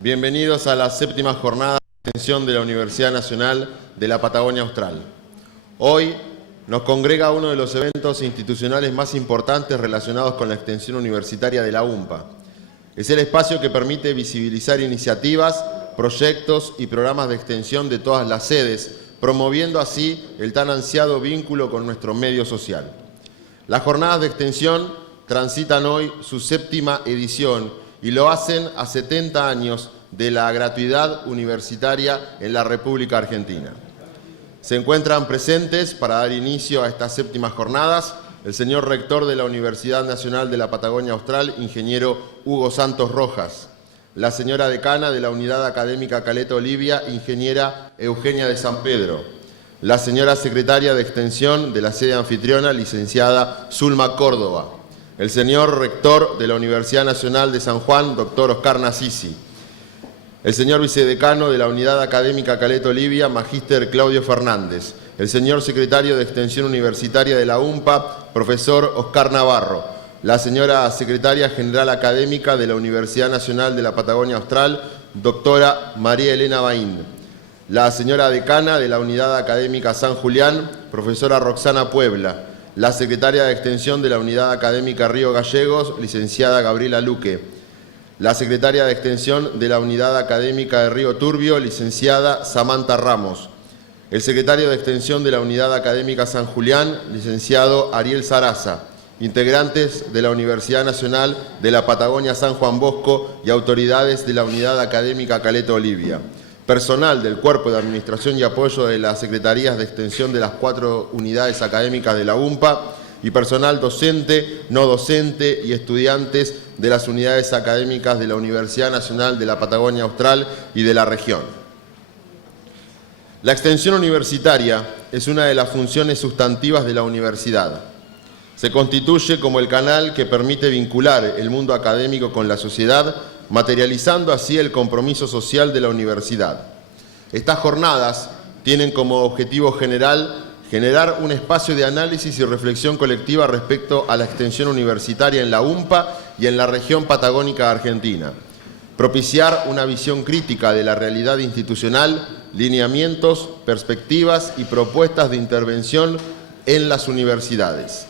Bienvenidos a la séptima jornada de extensión de la Universidad Nacional de la Patagonia Austral. Hoy nos congrega uno de los eventos institucionales más importantes relacionados con la extensión universitaria de la UMPA. Es el espacio que permite visibilizar iniciativas, proyectos y programas de extensión de todas las sedes, promoviendo así el tan ansiado vínculo con nuestro medio social. Las jornadas de extensión transitan hoy su séptima edición y lo hacen a 70 años de la gratuidad universitaria en la República Argentina. Se encuentran presentes para dar inicio a estas séptimas jornadas el señor rector de la Universidad Nacional de la Patagonia Austral, ingeniero Hugo Santos Rojas, la señora decana de la Unidad Académica Caleta Olivia, ingeniera Eugenia de San Pedro, la señora secretaria de Extensión de la sede anfitriona, licenciada Zulma Córdoba, el señor rector de la Universidad Nacional de San Juan, doctor Oscar Nasisi, el señor vicedecano de la Unidad Académica Caleta Olivia, magíster Claudio Fernández, el señor secretario de Extensión Universitaria de la UMPA, profesor Oscar Navarro, la señora secretaria general académica de la Universidad Nacional de la Patagonia Austral, doctora María Elena Baín, la señora decana de la Unidad Académica San Julián, profesora Roxana Puebla, la secretaria de Extensión de la Unidad Académica Río Gallegos, licenciada Gabriela Luque, la secretaria de Extensión de la Unidad Académica de Río Turbio, licenciada Samantha Ramos, el secretario de Extensión de la Unidad Académica San Julián, licenciado Ariel Saraza, integrantes de la Universidad Nacional de la Patagonia San Juan Bosco y autoridades de la Unidad Académica Caleta Olivia, personal del Cuerpo de Administración y Apoyo de las Secretarías de Extensión de las 4 unidades académicas de la UMPA y personal docente, no docente y estudiantes de las unidades académicas de la Universidad Nacional de la Patagonia Austral y de la región. La extensión universitaria es una de las funciones sustantivas de la universidad. Se constituye como el canal que permite vincular el mundo académico con la sociedad, materializando así el compromiso social de la universidad. Estas jornadas tienen como objetivo general generar un espacio de análisis y reflexión colectiva respecto a la extensión universitaria en la UMPA y en la región patagónica argentina, propiciar una visión crítica de la realidad institucional, lineamientos, perspectivas y propuestas de intervención en las universidades.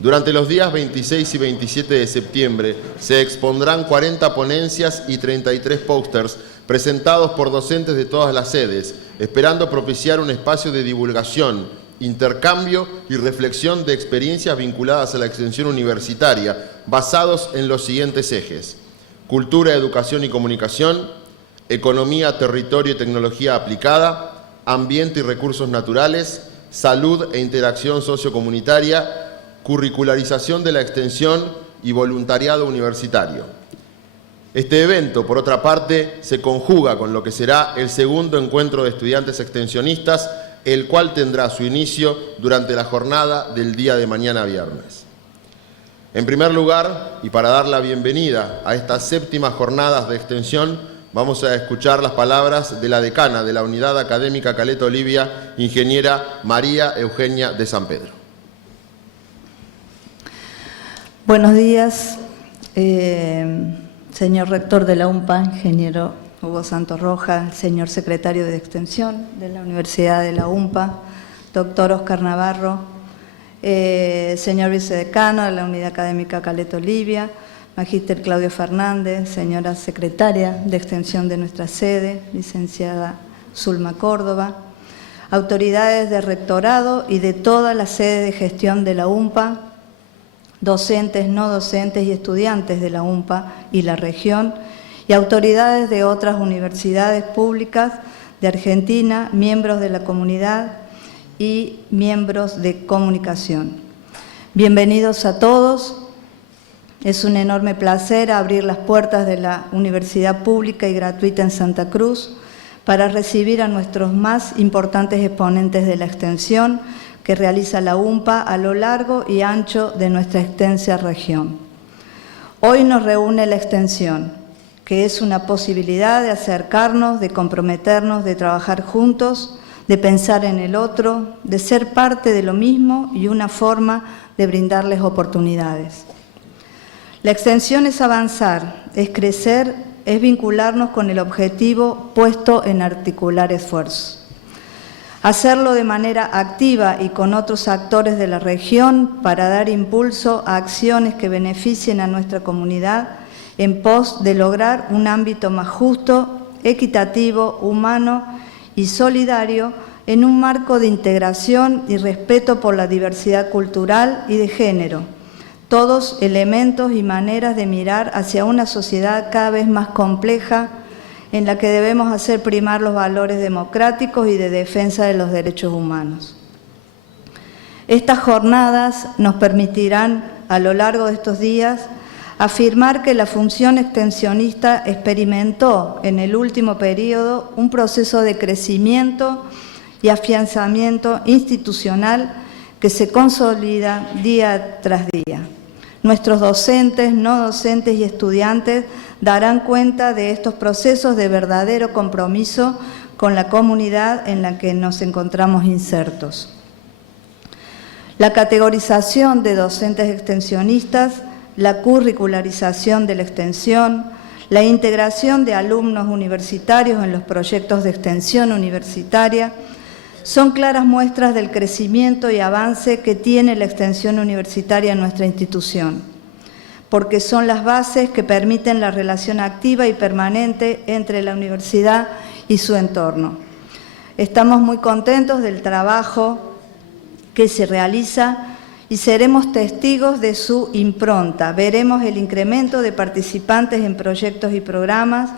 Durante los días 26 y 27 de septiembre se expondrán 40 ponencias y 33 pósters presentados por docentes de todas las sedes, esperando propiciar un espacio de divulgación, intercambio y reflexión de experiencias vinculadas a la extensión universitaria, basados en los siguientes ejes: cultura, educación y comunicación, economía, territorio y tecnología aplicada, ambiente y recursos naturales, salud e interacción sociocomunitaria, curricularización de la extensión y voluntariado universitario. Este evento, por otra parte, se conjuga con lo que será el segundo encuentro de estudiantes extensionistas, el cual tendrá su inicio durante la jornada del día de mañana viernes. En primer lugar, y para dar la bienvenida a estas séptimas jornadas de extensión, vamos a escuchar las palabras de la decana de la Unidad Académica Caleta Olivia, ingeniera María Eugenia de San Pedro. Buenos días, señor rector de la UMPA, ingeniero Hugo Santos Rojas, señor secretario de Extensión de la Universidad de la UMPA, doctor Oscar Navarro, señor vicedecano de la Unidad Académica Caleta Olivia, magíster Claudio Fernández, señora secretaria de Extensión de nuestra sede, licenciada Zulma Córdoba, autoridades de rectorado y de toda la sede de gestión de la UMPA, docentes, no docentes y estudiantes de la UMPA y la región, y autoridades de otras universidades públicas de Argentina, miembros de la comunidad y miembros de comunicación. Bienvenidos a todos. Es un enorme placer abrir las puertas de la Universidad Pública y Gratuita en Santa Cruz para recibir a nuestros más importantes exponentes de la extensión que realiza la UMPA a lo largo y ancho de nuestra extensa región. Hoy nos reúne la extensión, que es una posibilidad de acercarnos, de comprometernos, de trabajar juntos, de pensar en el otro, de ser parte de lo mismo y una forma de brindarles oportunidades. La extensión es avanzar, es crecer es vincularnos con el objetivo puesto en articular esfuerzos. Hacerlo de manera activa y con otros actores de la región para dar impulso a acciones que beneficien a nuestra comunidad en pos de lograr un ámbito más justo, equitativo, humano y solidario en un marco de integración y respeto por la diversidad cultural y de género, todos elementos y maneras de mirar hacia una sociedad cada vez más compleja en la que debemos hacer primar los valores democráticos y de defensa de los derechos humanos. Estas jornadas nos permitirán, a lo largo de estos días, afirmar que la función extensionista experimentó en el último periodo un proceso de crecimiento y afianzamiento institucional que se consolida día tras día. Nuestros docentes, no docentes y estudiantes darán cuenta de estos procesos de verdadero compromiso con la comunidad en la que nos encontramos insertos. La categorización de docentes extensionistas, la curricularización de la extensión, la integración de alumnos universitarios en los proyectos de extensión universitaria, son claras muestras del crecimiento y avance que tiene la extensión universitaria en nuestra institución, porque son las bases que permiten la relación activa y permanente entre la universidad y su entorno. Estamos muy contentos del trabajo que se realiza y seremos testigos de su impronta. Veremos el incremento de participantes en proyectos y programas,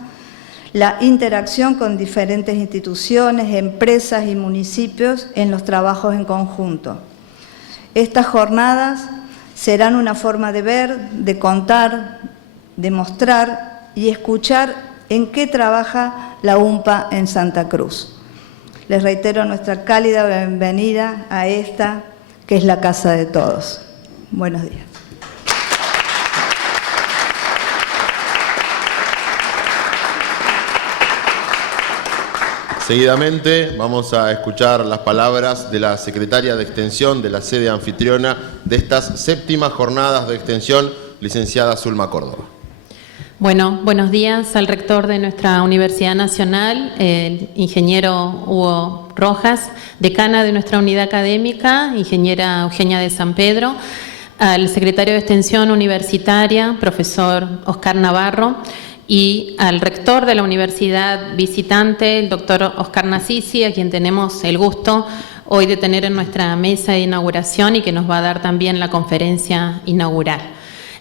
la interacción con diferentes instituciones, empresas y municipios en los trabajos en conjunto. Estas jornadas serán una forma de ver, de contar, de mostrar y escuchar en qué trabaja la UMPA en Santa Cruz. Les reitero nuestra cálida bienvenida a esta, que es la casa de todos. Buenos días. Seguidamente vamos a escuchar las palabras de la secretaria de Extensión de la sede anfitriona de estas séptimas jornadas de extensión, licenciada Zulma Córdoba. Bueno, buenos días al rector de nuestra Universidad Nacional, el ingeniero Hugo Rojas, decana de nuestra unidad académica, ingeniera Eugenia de San Pedro, al secretario de Extensión Universitaria, profesor Oscar Navarro, y al rector de la universidad visitante, el doctor Oscar Nasisi, a quien tenemos el gusto hoy de tener en nuestra mesa de inauguración y que nos va a dar también la conferencia inaugural.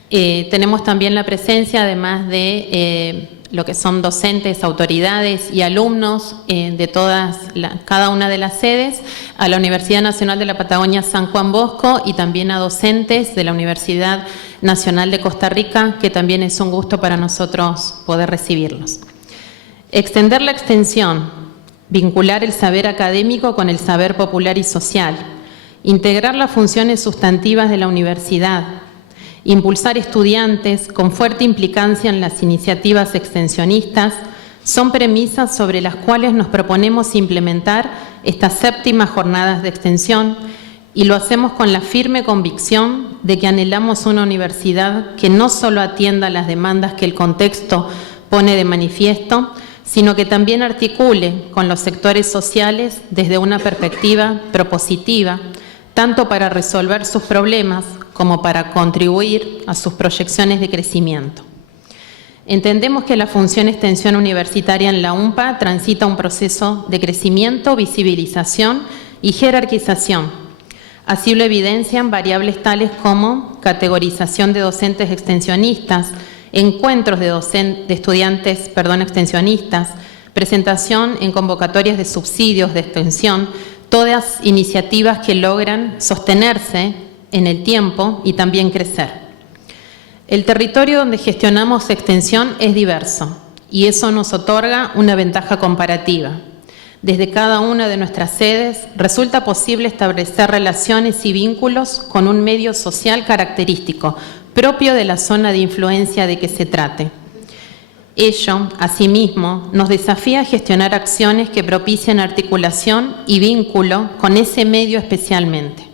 Tenemos también la presencia, además de lo que son docentes, autoridades y alumnos de cada una de las sedes, a la Universidad Nacional de la Patagonia San Juan Bosco y también a docentes de la Universidad Nacional de Costa Rica, que también es un gusto para nosotros poder recibirlos. Extender la extensión, vincular el saber académico con el saber popular y social, integrar las funciones sustantivas de la universidad, impulsar estudiantes con fuerte implicancia en las iniciativas extensionistas, son premisas sobre las cuales nos proponemos implementar estas séptimas jornadas de extensión, y lo hacemos con la firme convicción de que anhelamos una universidad que no solo atienda las demandas que el contexto pone de manifiesto, sino que también articule con los sectores sociales desde una perspectiva propositiva, tanto para resolver sus problemas como para contribuir a sus proyecciones de crecimiento. Entendemos que la función extensión universitaria en la UMPA transita un proceso de crecimiento, visibilización y jerarquización. Así lo evidencian variables tales como categorización de docentes extensionistas, encuentros de estudiantes extensionistas, presentación en convocatorias de subsidios de extensión, todas iniciativas que logran sostenerse en el tiempo y también crecer. El territorio donde gestionamos extensión es diverso y eso nos otorga una ventaja comparativa. Desde cada una de nuestras sedes resulta posible establecer relaciones y vínculos con un medio social característico, propio de la zona de influencia de que se trate. Ello, asimismo, nos desafía a gestionar acciones que propicien articulación y vínculo con ese medio especialmente.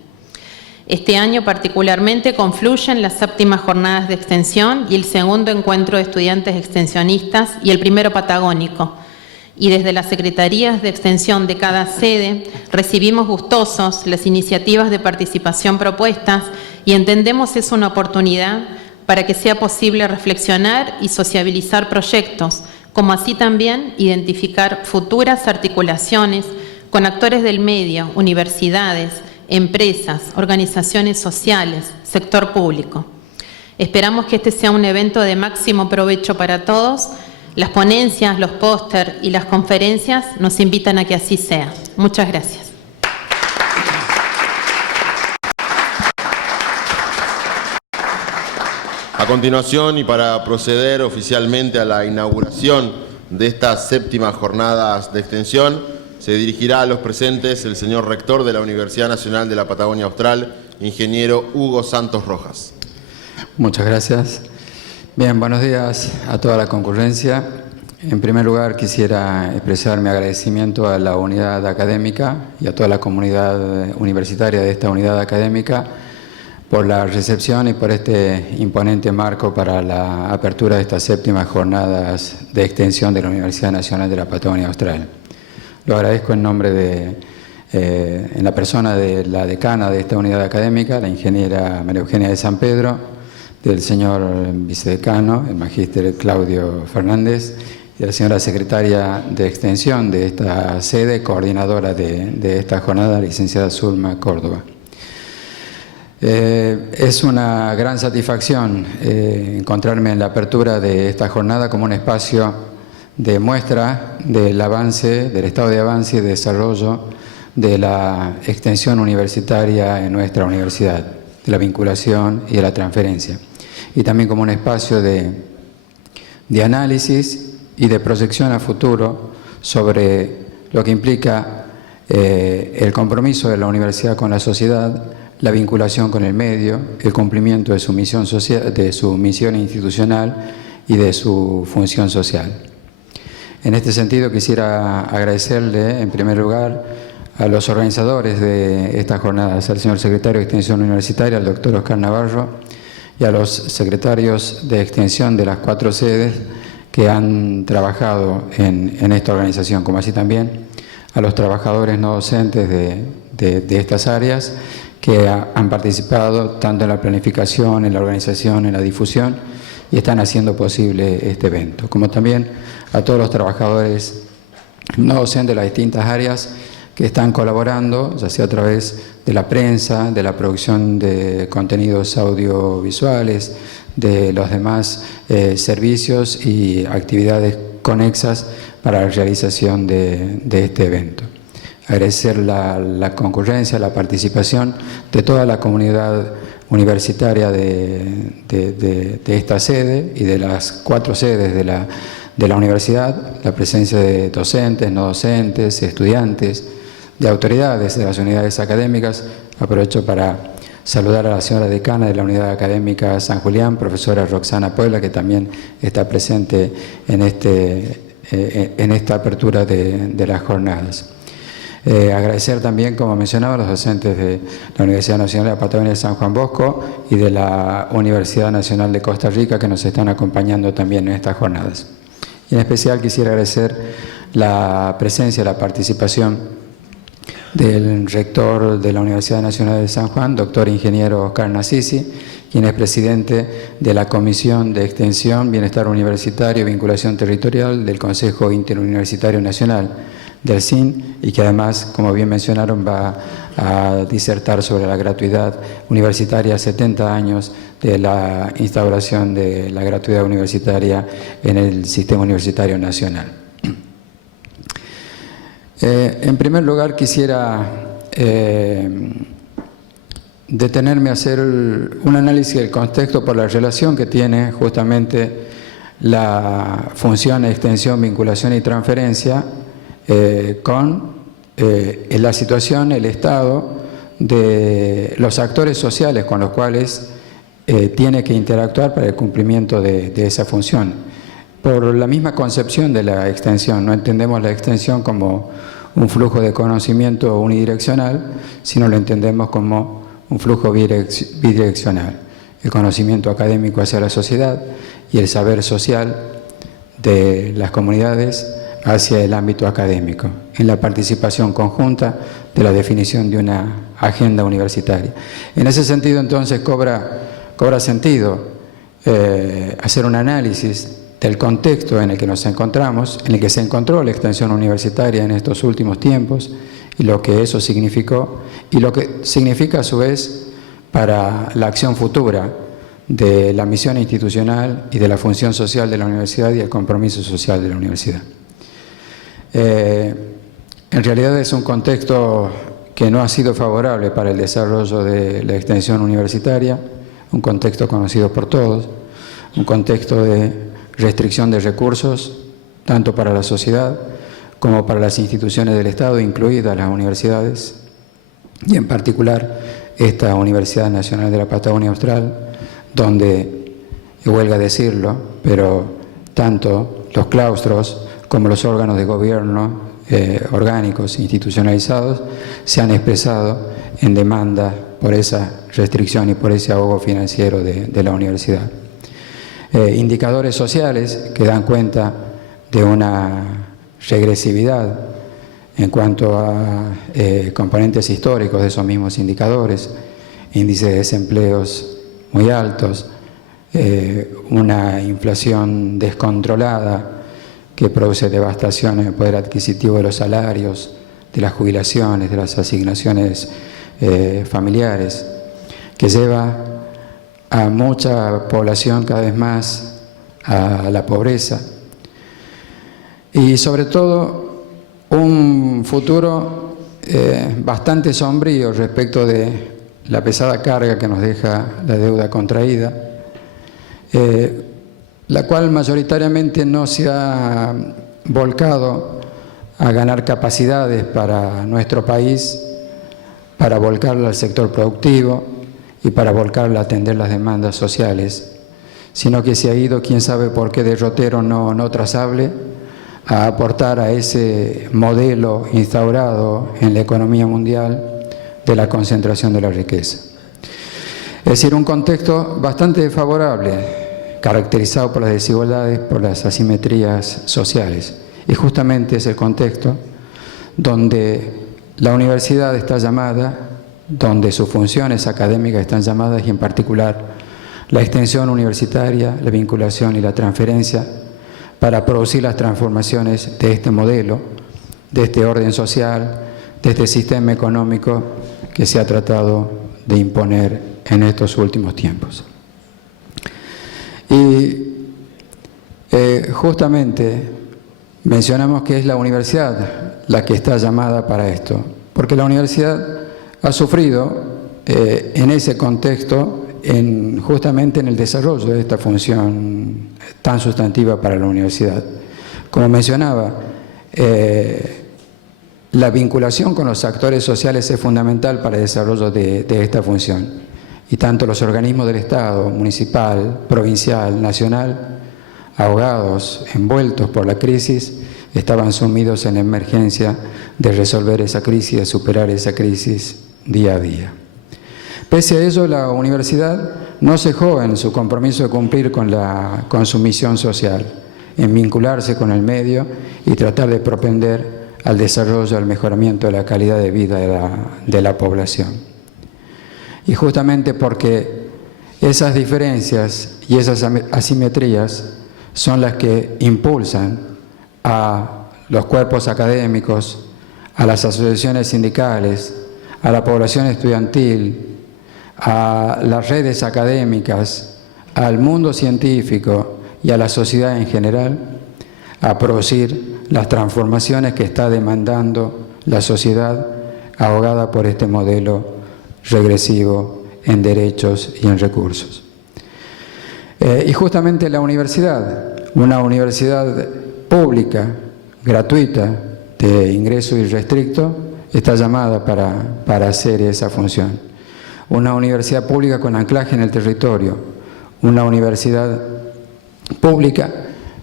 Este año particularmente confluyen las séptimas jornadas de extensión y el segundo encuentro de estudiantes extensionistas y el primero patagónico. Y desde las secretarías de extensión de cada sede recibimos gustosos las iniciativas de participación propuestas y entendemos es una oportunidad para que sea posible reflexionar y sociabilizar proyectos, como así también identificar futuras articulaciones con actores del medio, universidades, empresas, organizaciones sociales, sector público. Esperamos que este sea un evento de máximo provecho para todos. Las ponencias, los póster y las conferencias nos invitan a que así sea. Muchas gracias. A continuación, y para proceder oficialmente a la inauguración de estas séptimas jornadas de extensión, se dirigirá a los presentes el señor rector de la Universidad Nacional de la Patagonia Austral, ingeniero Hugo Santos Rojas. Muchas gracias. Bien, buenos días a toda la concurrencia. En primer lugar, quisiera expresar mi agradecimiento a la unidad académica y a toda la comunidad universitaria de esta unidad académica por la recepción y por este imponente marco para la apertura de estas séptimas jornadas de extensión de la Universidad Nacional de la Patagonia Austral. Lo agradezco en nombre en la persona de la decana de esta unidad académica, la ingeniera María Eugenia de San Pedro, del señor vicedecano, el magíster Claudio Fernández, y de la señora secretaria de extensión de esta sede, coordinadora de esta jornada, licenciada Zulma Córdoba. Es una gran satisfacción encontrarme en la apertura de esta jornada como un espacio de muestra del avance, del estado de avance y de desarrollo de la extensión universitaria en nuestra universidad, de la vinculación y de la transferencia. Y también como un espacio de análisis y de proyección a futuro sobre lo que implica el compromiso de la universidad con la sociedad, la vinculación con el medio, el cumplimiento de su misión social, de su misión institucional y de su función social. En este sentido, quisiera agradecerle, en primer lugar, a los organizadores de estas jornadas, al señor secretario de Extensión Universitaria, al doctor Oscar Navarro, y a los secretarios de Extensión de las 4 sedes que han trabajado en esta organización, como así también a los trabajadores no docentes de estas áreas que han participado tanto en la planificación, en la organización, en la difusión, y están haciendo posible este evento, como también a todos los trabajadores no docentes de las distintas áreas que están colaborando, ya sea a través de la prensa, de la producción de contenidos audiovisuales, de los demás servicios y actividades conexas para la realización de este evento. Agradecer la concurrencia, la participación de toda la comunidad universitaria de esta sede y de las 4 sedes de la universidad, la presencia de docentes, no docentes, estudiantes, de autoridades de las unidades académicas. Aprovecho para saludar a la señora decana de la Unidad Académica San Julián, profesora Roxana Puebla, que también está presente en esta apertura de las jornadas. Agradecer también, como mencionaba, a los docentes de la Universidad Nacional de la Patagonia de San Juan Bosco y de la Universidad Nacional de Costa Rica, que nos están acompañando también en estas jornadas. Y en especial quisiera agradecer la presencia, la participación del rector de la Universidad Nacional de San Juan, doctor ingeniero Oscar Nasisi, quien es presidente de la Comisión de Extensión, Bienestar Universitario y Vinculación Territorial del Consejo Interuniversitario Nacional del CIN, y que además, como bien mencionaron, va a disertar sobre la gratuidad universitaria, 70 años de la instauración de la gratuidad universitaria en el sistema universitario nacional. En primer lugar, quisiera detenerme a hacer un análisis del contexto por la relación que tiene justamente la función de extensión, vinculación y transferencia con la situación, el estado de los actores sociales con los cuales tiene que interactuar para el cumplimiento de esa función. Por la misma concepción de la extensión, no entendemos la extensión como un flujo de conocimiento unidireccional, sino lo entendemos como un flujo bidireccional, el conocimiento académico hacia la sociedad y el saber social de las comunidades hacia el ámbito académico, en la participación conjunta de la definición de una agenda universitaria. En ese sentido, entonces, cobra sentido hacer un análisis del contexto en el que nos encontramos, en el que se encontró la extensión universitaria en estos últimos tiempos, y lo que eso significó, y lo que significa a su vez para la acción futura de la misión institucional y de la función social de la universidad y el compromiso social de la universidad. En realidad es un contexto que no ha sido favorable para el desarrollo de la extensión universitaria, un contexto conocido por todos, un contexto de restricción de recursos, tanto para la sociedad como para las instituciones del Estado, incluidas las universidades, y en particular esta Universidad Nacional de la Patagonia Austral, donde, y huelga decirlo, pero tanto los claustros como los órganos de gobierno orgánicos institucionalizados se han expresado en demanda por esa restricción y por ese ahogo financiero de la universidad. Indicadores sociales que dan cuenta de una regresividad en cuanto a componentes históricos de esos mismos indicadores, índices de desempleos muy altos, una inflación descontrolada que produce devastación en el poder adquisitivo de los salarios, de las jubilaciones, de las asignaciones familiares, que lleva a mucha población cada vez más a la pobreza. Y sobre todo un futuro bastante sombrío respecto de la pesada carga que nos deja la deuda contraída, la cual mayoritariamente no se ha volcado a ganar capacidades para nuestro país, para volcarla al sector productivo y para volcarla a atender las demandas sociales, sino que se ha ido, quién sabe por qué derrotero no trazable, a aportar a ese modelo instaurado en la economía mundial de la concentración de la riqueza. Es decir, un contexto bastante desfavorable, caracterizado por las desigualdades, por las asimetrías sociales. Y justamente es el contexto donde la universidad está llamada, donde sus funciones académicas están llamadas, y en particular la extensión universitaria, la vinculación y la transferencia, para producir las transformaciones de este modelo, de este orden social, de este sistema económico que se ha tratado de imponer en estos últimos tiempos. Y justamente mencionamos que es la universidad la que está llamada para esto, porque la universidad ha sufrido en ese contexto, justamente en el desarrollo de esta función tan sustantiva para la universidad. Como mencionaba, la vinculación con los actores sociales es fundamental para el desarrollo de esta función. Y tanto los organismos del Estado, municipal, provincial, nacional, ahogados, envueltos por la crisis, estaban sumidos en la emergencia de resolver esa crisis, de superar esa crisis día a día. Pese a ello, la universidad no cejó en su compromiso de cumplir con su misión social, en vincularse con el medio y tratar de propender al desarrollo, al mejoramiento de la calidad de vida de la población. Y justamente porque esas diferencias y esas asimetrías son las que impulsan a los cuerpos académicos, a las asociaciones sindicales, a la población estudiantil, a las redes académicas, al mundo científico y a la sociedad en general, a producir las transformaciones que está demandando la sociedad ahogada por este modelo regresivo en derechos y en recursos. Y justamente la universidad, una universidad pública, gratuita, de ingreso irrestricto, está llamada para hacer esa función. Una universidad pública con anclaje en el territorio, una universidad pública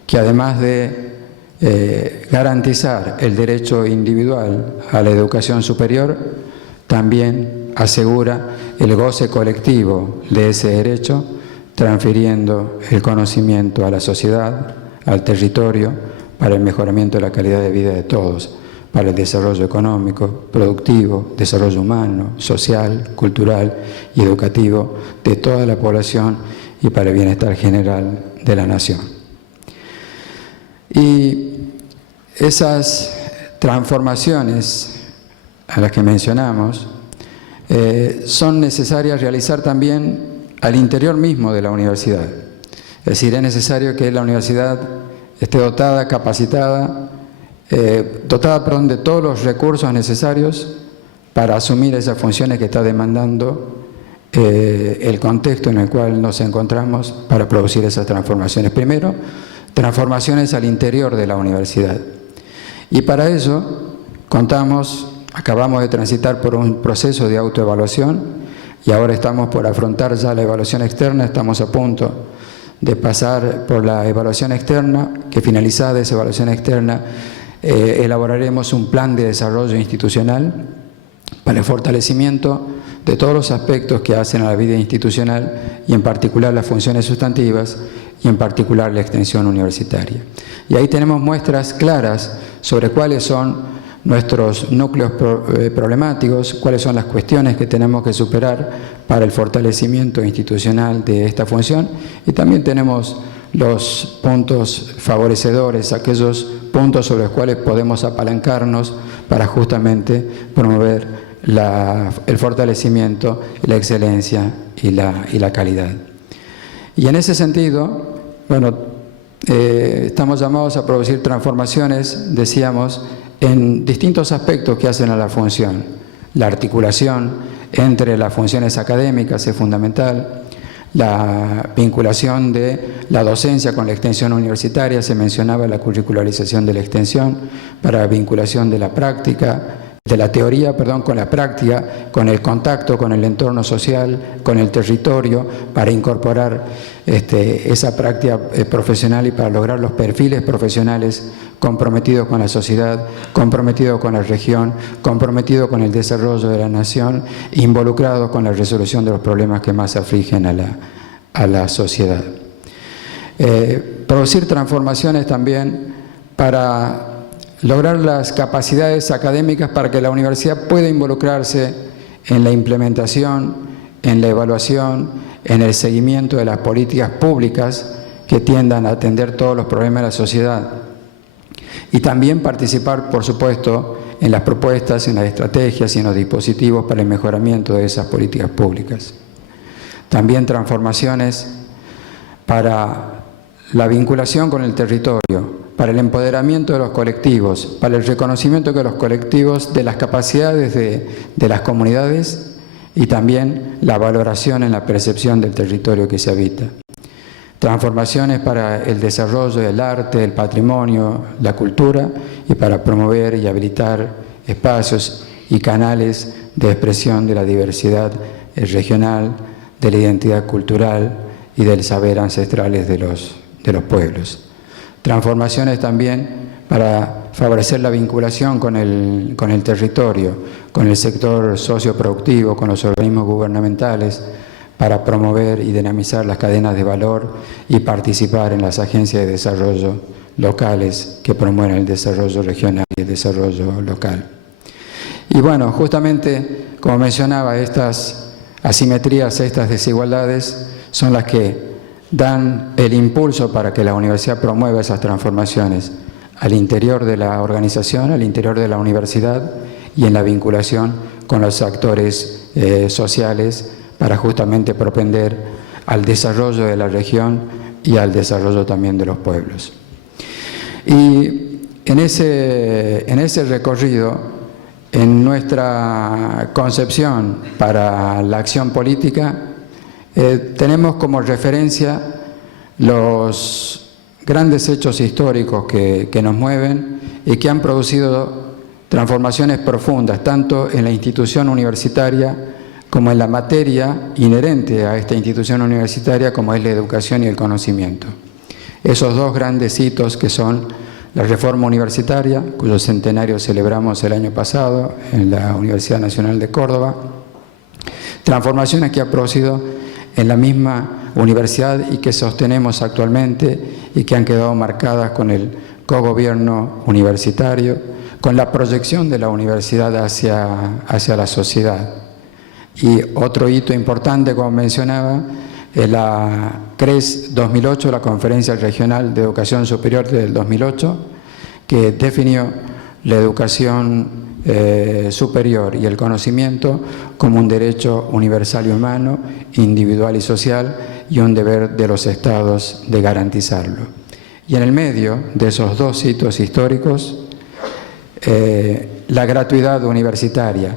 que además de garantizar el derecho individual a la educación superior, también asegura el goce colectivo de ese derecho, transfiriendo el conocimiento a la sociedad, al territorio, para el mejoramiento de la calidad de vida de todos, para el desarrollo económico, productivo, desarrollo humano, social, cultural y educativo de toda la población y para el bienestar general de la nación. Y esas transformaciones a las que mencionamos son necesarias realizar también al interior mismo de la universidad. Es decir, es necesario que la universidad esté dotada, capacitada, de todos los recursos necesarios para asumir esas funciones que está demandando el contexto en el cual nos encontramos para producir esas transformaciones. Primero, transformaciones al interior de la universidad. Y para eso acabamos de transitar por un proceso de autoevaluación y ahora estamos por afrontar ya la evaluación externa, estamos a punto de pasar por la evaluación externa, que finalizada esa evaluación externa, elaboraremos un plan de desarrollo institucional para el fortalecimiento de todos los aspectos que hacen a la vida institucional y en particular las funciones sustantivas y en particular la extensión universitaria. Y ahí tenemos muestras claras sobre cuáles son nuestros núcleos problemáticos, cuáles son las cuestiones que tenemos que superar para el fortalecimiento institucional de esta función y también tenemos los puntos favorecedores, aquellos puntos sobre los cuales podemos apalancarnos para justamente promover el fortalecimiento, la excelencia y la calidad. Y en ese sentido, bueno, estamos llamados a producir transformaciones, decíamos, en distintos aspectos que hacen a la función. La articulación entre las funciones académicas es fundamental, la vinculación de la docencia con la extensión universitaria, se mencionaba la curricularización de la extensión, para vinculación de la práctica, de la teoría, con la práctica, con el contacto con el entorno social, con el territorio, para incorporar esa práctica profesional y para lograr los perfiles profesionales comprometidos con la sociedad, comprometidos con la región, comprometidos con el desarrollo de la nación, involucrados con la resolución de los problemas que más afligen a la sociedad. Producir transformaciones también para lograr las capacidades académicas para que la universidad pueda involucrarse en la implementación, en la evaluación, en el seguimiento de las políticas públicas que tiendan a atender todos los problemas de la sociedad. Y también participar, por supuesto, en las propuestas, en las estrategias y en los dispositivos para el mejoramiento de esas políticas públicas. También transformaciones para la vinculación con el territorio, para el empoderamiento de los colectivos, para el reconocimiento de los colectivos de las capacidades de las comunidades y también la valoración en la percepción del territorio que se habita. Transformaciones para el desarrollo del arte, el patrimonio, la cultura y para promover y habilitar espacios y canales de expresión de la diversidad regional, de la identidad cultural y del saber ancestrales de los pueblos. Transformaciones también para favorecer la vinculación con el territorio, con el sector socioproductivo, con los organismos gubernamentales, para promover y dinamizar las cadenas de valor y participar en las agencias de desarrollo locales que promueven el desarrollo regional y el desarrollo local. Y bueno, justamente, como mencionaba, estas asimetrías, estas desigualdades son las que dan el impulso para que la universidad promueva esas transformaciones al interior de la organización, al interior de la universidad y en la vinculación con los actores sociales para justamente propender al desarrollo de la región y al desarrollo también de los pueblos. Y en ese recorrido, en nuestra concepción para la acción política, tenemos como referencia los grandes hechos históricos que nos mueven y que han producido transformaciones profundas, tanto en la institución universitaria como en la materia inherente a esta institución universitaria, como es la educación y el conocimiento. Esos dos grandes hitos que son la reforma universitaria, cuyo centenario celebramos el año pasado en la Universidad Nacional de Córdoba, transformaciones que ha producido en la misma universidad y que sostenemos actualmente y que han quedado marcadas con el cogobierno universitario, con la proyección de la universidad hacia la sociedad. Y otro hito importante, como mencionaba, es la CRES 2008, la Conferencia Regional de Educación Superior del 2008, que definió la educación superior y el conocimiento como un derecho universal y humano, individual y social, y un deber de los estados de garantizarlo. Y en el medio de esos dos hitos históricos, la gratuidad universitaria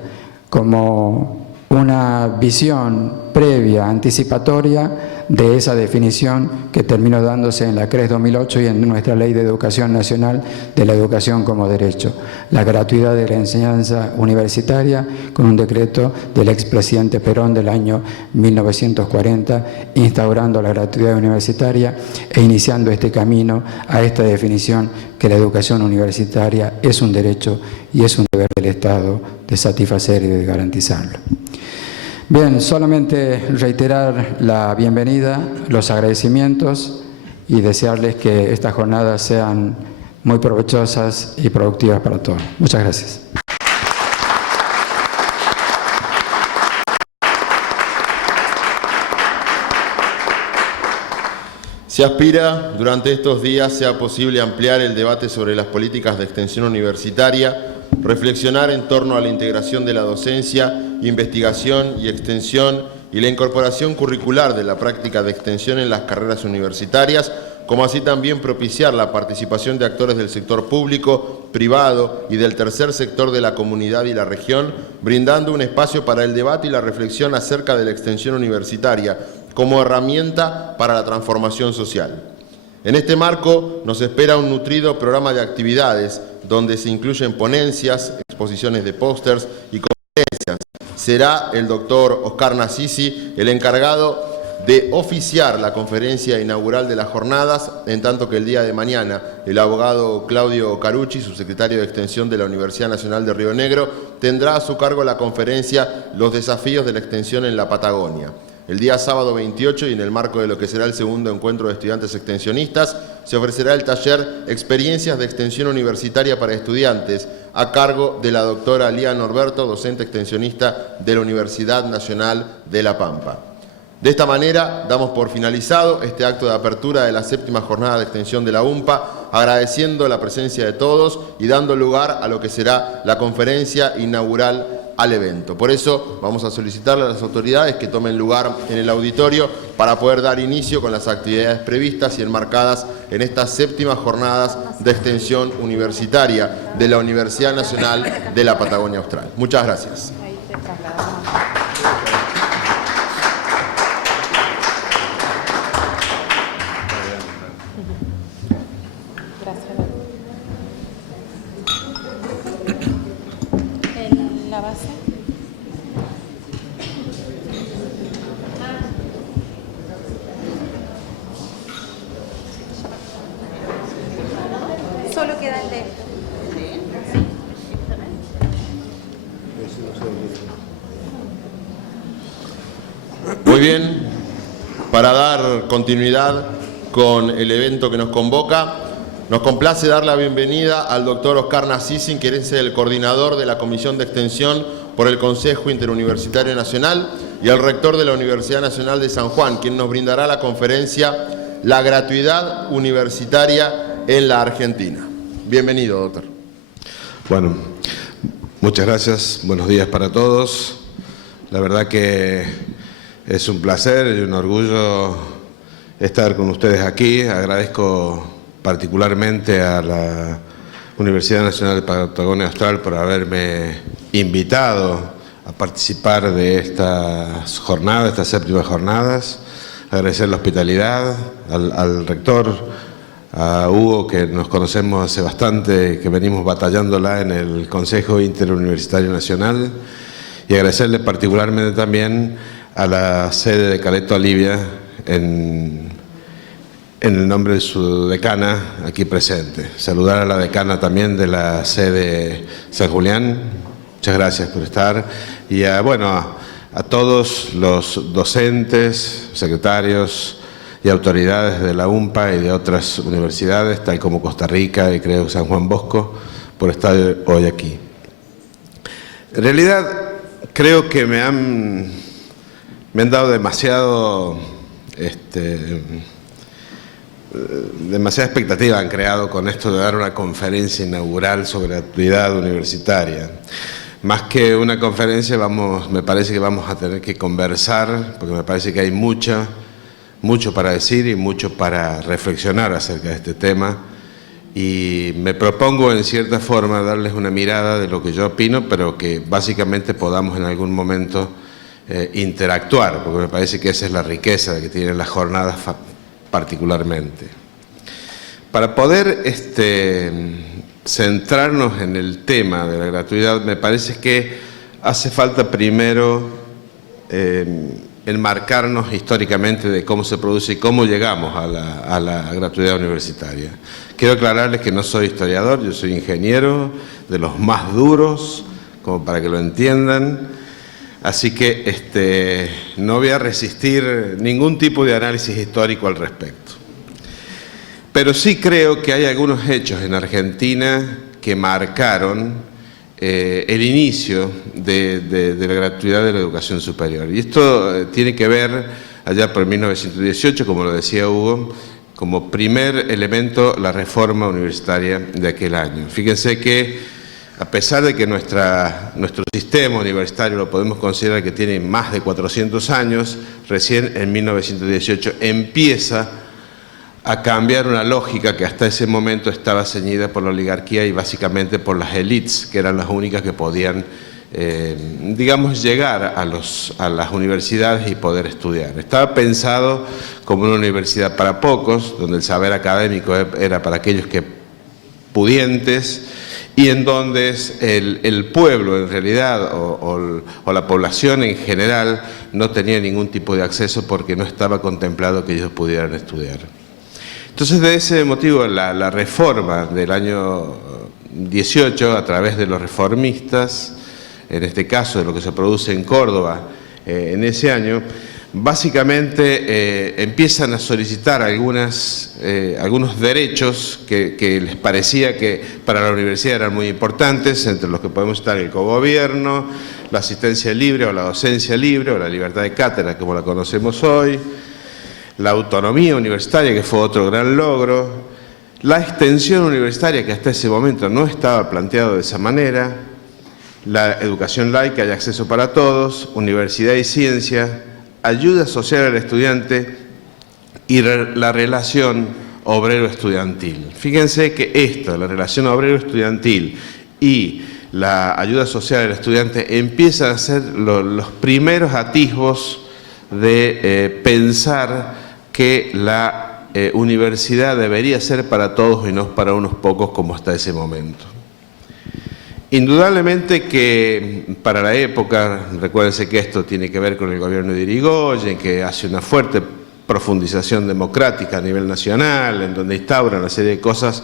como una visión previa, anticipatoria de esa definición que terminó dándose en la CRES 2008 y en nuestra Ley de Educación Nacional de la Educación como Derecho. La gratuidad de la enseñanza universitaria con un decreto del expresidente Perón del año 1940, instaurando la gratuidad universitaria e iniciando este camino a esta definición que la educación universitaria es un derecho y es un deber del Estado de satisfacer y de garantizarlo. Bien, solamente reiterar la bienvenida, los agradecimientos y desearles que estas jornadas sean muy provechosas y productivas para todos. Muchas gracias. Se aspira durante estos días sea posible ampliar el debate sobre las políticas de extensión universitaria, reflexionar en torno a la integración de la docencia, investigación y extensión y la incorporación curricular de la práctica de extensión en las carreras universitarias, como así también propiciar la participación de actores del sector público, privado y del tercer sector de la comunidad y la región, brindando un espacio para el debate y la reflexión acerca de la extensión universitaria como herramienta para la transformación social. En este marco nos espera un nutrido programa de actividades donde se incluyen ponencias, exposiciones de pósters y conferencias. Será el doctor Oscar Nassisi el encargado de oficiar la conferencia inaugural de las jornadas, en tanto que el día de mañana el abogado Claudio Carucci, subsecretario de Extensión de la Universidad Nacional de Río Negro, tendrá a su cargo la conferencia Los desafíos de la extensión en la Patagonia. El día sábado 28, y en el marco de lo que será el segundo encuentro de estudiantes extensionistas, se ofrecerá el taller Experiencias de Extensión Universitaria para Estudiantes, a cargo de la doctora Lía Norberto, docente extensionista de la Universidad Nacional de La Pampa. De esta manera, damos por finalizado este acto de apertura de la 7ª jornada de extensión de la UMPA, agradeciendo la presencia de todos y dando lugar a lo que será la conferencia inaugural al evento. Por eso vamos a solicitarle a las autoridades que tomen lugar en el auditorio para poder dar inicio con las actividades previstas y enmarcadas en estas 7ª jornadas de extensión universitaria de la Universidad Nacional de la Patagonia Austral. Muchas gracias. La base. Solo queda el de... Muy bien, para dar continuidad con el evento que nos convoca, nos complace dar la bienvenida al doctor Oscar Nassisi, quien es el coordinador de la Comisión de Extensión por el Consejo Interuniversitario Nacional, y al rector de la Universidad Nacional de San Juan, quien nos brindará la conferencia La gratuidad universitaria en la Argentina. Bienvenido, doctor. Bueno, muchas gracias. Buenos días para todos. La verdad que es un placer y un orgullo estar con ustedes aquí. Agradezco particularmente a la Universidad Nacional de Patagonia Austral por haberme invitado a participar de estas jornadas, estas 7ª jornadas. Agradecer la hospitalidad al rector, a Hugo, que nos conocemos hace bastante, que venimos batallándola en el Consejo Interuniversitario Nacional, y agradecerle particularmente también a la sede de Caleta Olivia en el nombre de su decana aquí presente. Saludar a la decana también de la sede San Julián. Muchas gracias por estar. Y a todos los docentes, secretarios y autoridades de la UMPA y de otras universidades, tal como Costa Rica y creo que San Juan Bosco, por estar hoy aquí. En realidad, creo que me han dado demasiada expectativa, han creado con esto de dar una conferencia inaugural sobre actividad universitaria. Más que una conferencia, me parece que vamos a tener que conversar, porque me parece que hay mucho para decir y mucho para reflexionar acerca de este tema. Y me propongo, en cierta forma, darles una mirada de lo que yo opino, pero que básicamente podamos en algún momento interactuar, porque me parece que esa es la riqueza que tienen las jornadas particularmente. Para poder centrarnos en el tema de la gratuidad, me parece que hace falta primero enmarcarnos históricamente de cómo se produce y cómo llegamos a la gratuidad universitaria. Quiero aclararles que no soy historiador, yo soy ingeniero, de los más duros, como para que lo entiendan. Así que no voy a resistir ningún tipo de análisis histórico al respecto. Pero sí creo que hay algunos hechos en Argentina que marcaron el inicio de la gratuidad de la educación superior. Y esto tiene que ver allá por 1918, como lo decía Hugo, como primer elemento la reforma universitaria de aquel año. Fíjense que a pesar de que nuestro sistema universitario lo podemos considerar que tiene más de 400 años, recién en 1918 empieza a cambiar una lógica que hasta ese momento estaba ceñida por la oligarquía y básicamente por las élites, que eran las únicas que podían, digamos, llegar a las universidades y poder estudiar. Estaba pensado como una universidad para pocos, donde el saber académico era para aquellos que pudientes, y en donde el pueblo en realidad o la población en general no tenía ningún tipo de acceso porque no estaba contemplado que ellos pudieran estudiar. Entonces, de ese motivo, la reforma del año 18, a través de los reformistas, en este caso de lo que se produce en Córdoba en ese año, básicamente empiezan a solicitar algunos derechos que les parecía que para la universidad eran muy importantes, entre los que podemos estar el cogobierno, la asistencia libre o la docencia libre o la libertad de cátedra, como la conocemos hoy, la autonomía universitaria, que fue otro gran logro, la extensión universitaria, que hasta ese momento no estaba planteado de esa manera, la educación laica y acceso para todos, universidad y ciencia, ayuda social al estudiante y la relación obrero-estudiantil. Fíjense que la relación obrero-estudiantil y la ayuda social al estudiante empiezan a ser los primeros atisbos de pensar que la universidad debería ser para todos y no para unos pocos como hasta ese momento. Indudablemente que para la época, recuérdense que esto tiene que ver con el gobierno de Irigoyen, que hace una fuerte profundización democrática a nivel nacional, en donde instaura una serie de cosas,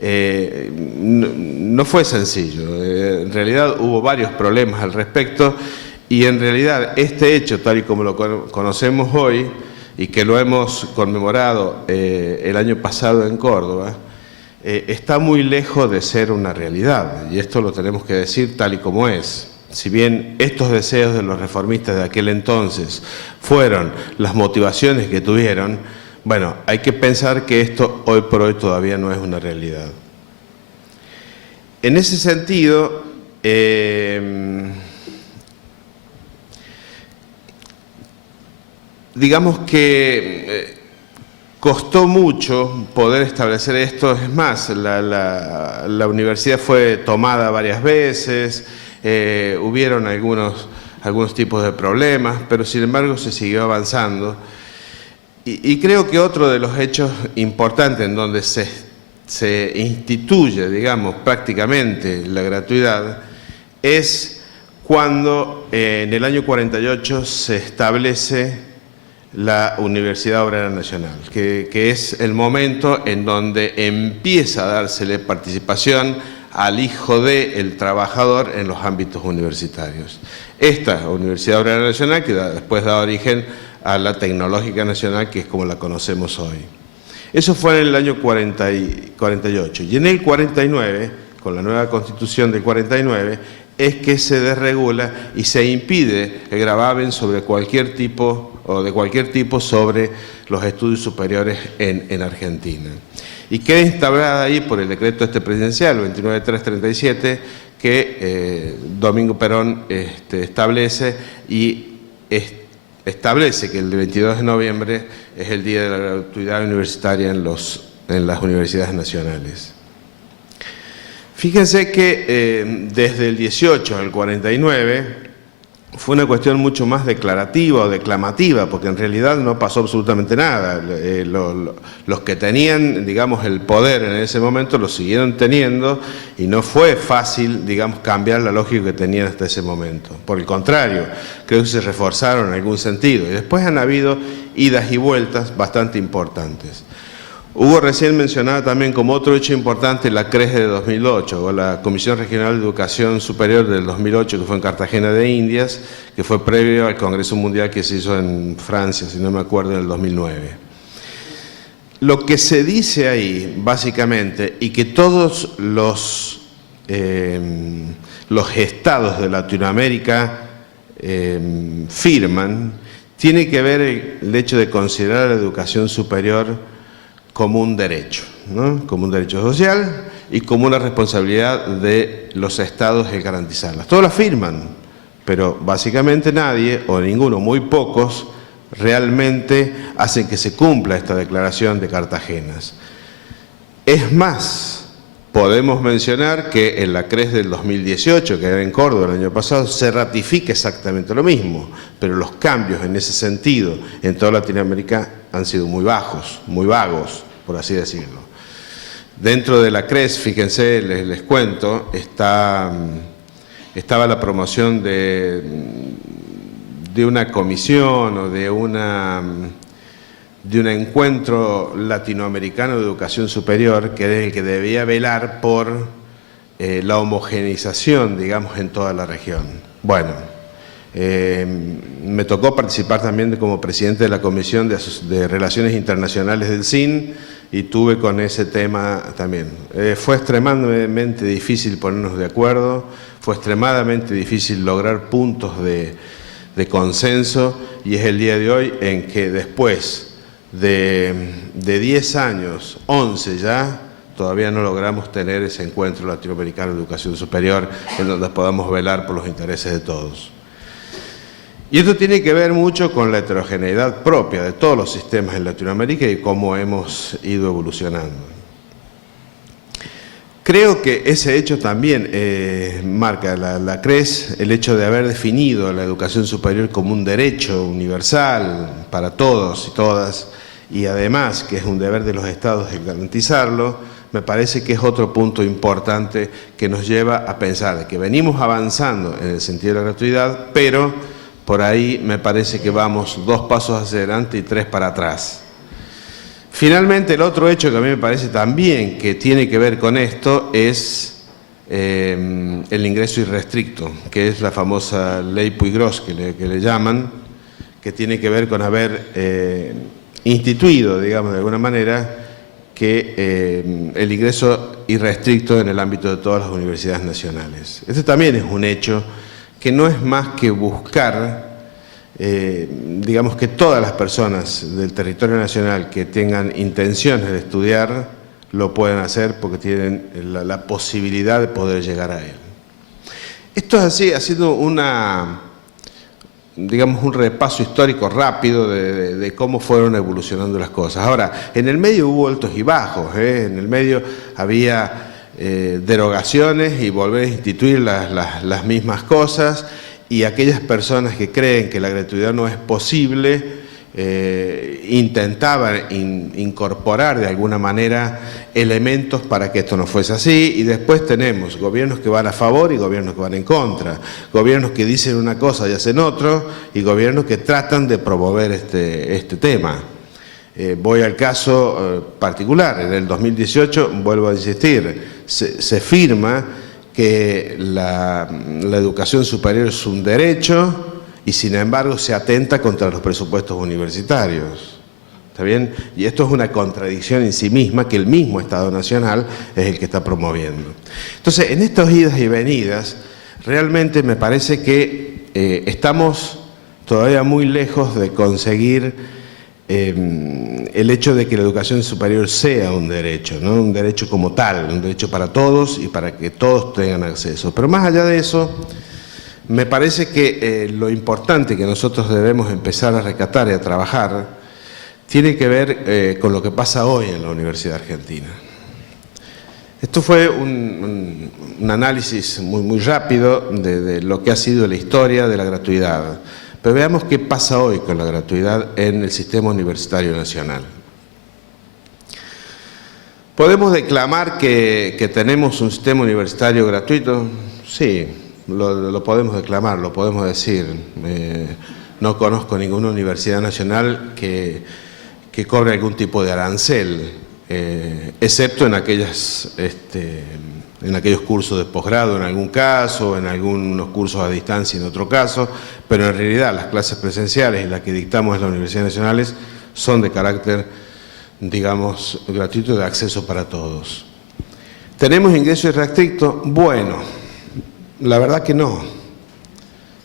no fue sencillo. En realidad hubo varios problemas al respecto y en realidad este hecho, tal y como lo conocemos hoy y que lo hemos conmemorado el año pasado en Córdoba, está muy lejos de ser una realidad, y esto lo tenemos que decir tal y como es. Si bien estos deseos de los reformistas de aquel entonces fueron las motivaciones que tuvieron, bueno, hay que pensar que esto hoy por hoy todavía no es una realidad. En ese sentido, digamos que costó mucho poder establecer esto. Es más, la universidad fue tomada varias veces, hubieron algunos tipos de problemas, pero sin embargo se siguió avanzando. Y creo que otro de los hechos importantes en donde se instituye, digamos, prácticamente la gratuidad es cuando en el año 48 se establece la Universidad Obrera Nacional, que es el momento en donde empieza a dársele participación al hijo del trabajador en los ámbitos universitarios. Esta Universidad Obrera Nacional que después da origen a la Tecnológica Nacional, que es como la conocemos hoy. Eso fue en el año 48. Y en el 49, con la nueva Constitución del 49, es que se desregula y se impide el gravamen sobre cualquier tipo o de cualquier tipo sobre los estudios superiores en Argentina. Y queda instaurada ahí por el decreto presidencial 29337 que Domingo Perón establece que el 22 de noviembre es el Día de la Gratuidad Universitaria en las universidades nacionales. Fíjense que desde el 18 al 49 fue una cuestión mucho más declarativa o declamativa, porque en realidad no pasó absolutamente nada. Los que tenían, digamos, el poder en ese momento lo siguieron teniendo y no fue fácil, digamos, cambiar la lógica que tenían hasta ese momento. Por el contrario, creo que se reforzaron en algún sentido. Y después han habido idas y vueltas bastante importantes. Hugo recién mencionaba también como otro hecho importante la CRES de 2008, o la Comisión Regional de Educación Superior del 2008, que fue en Cartagena de Indias, que fue previo al Congreso Mundial que se hizo en Francia, si no me acuerdo, en el 2009. Lo que se dice ahí, básicamente, y que todos los estados de Latinoamérica firman, tiene que ver el hecho de considerar la educación superior como un derecho, ¿no? Como un derecho social y como una responsabilidad de los estados el garantizarlas. Todos la firman, pero básicamente nadie, o ninguno, muy pocos, realmente hacen que se cumpla esta declaración de Cartagena. Es más, podemos mencionar que en la CRES del 2018, que era en Córdoba el año pasado, se ratifica exactamente lo mismo, pero los cambios en ese sentido en toda Latinoamérica han sido muy bajos, muy vagos, por así decirlo. Dentro de la CRES, fíjense, les cuento, estaba la promoción de una comisión o de un encuentro latinoamericano de educación superior, que es el que debía velar por la homogeneización, digamos, en toda la región. Bueno, me tocó participar también como presidente de la Comisión de Relaciones Internacionales del CIN y tuve con ese tema también. Fue extremadamente difícil ponernos de acuerdo, fue extremadamente difícil lograr puntos de consenso y es el día de hoy en que después de 10 años, 11 ya, todavía no logramos tener ese encuentro latinoamericano de educación superior en donde podamos velar por los intereses de todos. Y esto tiene que ver mucho con la heterogeneidad propia de todos los sistemas en Latinoamérica y cómo hemos ido evolucionando. Creo que ese hecho también marca la CRES, el hecho de haber definido la educación superior como un derecho universal para todos y todas, y además que es un deber de los estados el garantizarlo, me parece que es otro punto importante que nos lleva a pensar que venimos avanzando en el sentido de la gratuidad, pero por ahí me parece que vamos 2 pasos hacia adelante y 3 para atrás. Finalmente, el otro hecho que a mí me parece también que tiene que ver con esto es el ingreso irrestricto, que es la famosa ley Puig-Gros que le llaman, que tiene que ver con haber instituido, digamos, de alguna manera, que el ingreso irrestricto en el ámbito de todas las universidades nacionales. Este también es un hecho que no es más que buscar, digamos, que todas las personas del territorio nacional que tengan intenciones de estudiar lo puedan hacer porque tienen la posibilidad de poder llegar a él. Esto es así, ha sido digamos, un repaso histórico rápido de cómo fueron evolucionando las cosas. Ahora, en el medio hubo altos y bajos, en el medio había derogaciones y volver a instituir las mismas cosas, y aquellas personas que creen que la gratuidad no es posible intentaban incorporar de alguna manera elementos para que esto no fuese así, y después tenemos gobiernos que van a favor y gobiernos que van en contra, gobiernos que dicen una cosa y hacen otro, y gobiernos que tratan de promover este tema. Voy al caso particular. En el 2018, vuelvo a insistir, se firma que la educación superior es un derecho, y sin embargo se atenta contra los presupuestos universitarios. ¿Está bien? Y esto es una contradicción en sí misma que el mismo Estado Nacional es el que está promoviendo. Entonces, en estas idas y venidas, realmente me parece que estamos todavía muy lejos de conseguir el hecho de que la educación superior sea un derecho, ¿no? Un derecho como tal, un derecho para todos y para que todos tengan acceso. Pero más allá de eso, me parece que lo importante que nosotros debemos empezar a rescatar y a trabajar tiene que ver con lo que pasa hoy en la Universidad Argentina. Esto fue un análisis muy rápido de lo que ha sido la historia de la gratuidad. Pero veamos qué pasa hoy con la gratuidad en el sistema universitario nacional. ¿Podemos declamar que tenemos un sistema universitario gratuito? Sí. Lo podemos declamar, lo podemos decir. No conozco ninguna universidad nacional que cobre algún tipo de arancel, excepto en aquellos cursos de posgrado en algún caso, en algunos cursos a distancia en otro caso, pero en realidad las clases presenciales y las que dictamos en las universidades nacionales son de carácter, digamos, gratuito, de acceso para todos. ¿Tenemos ingreso irrestricto? Bueno, la verdad que no,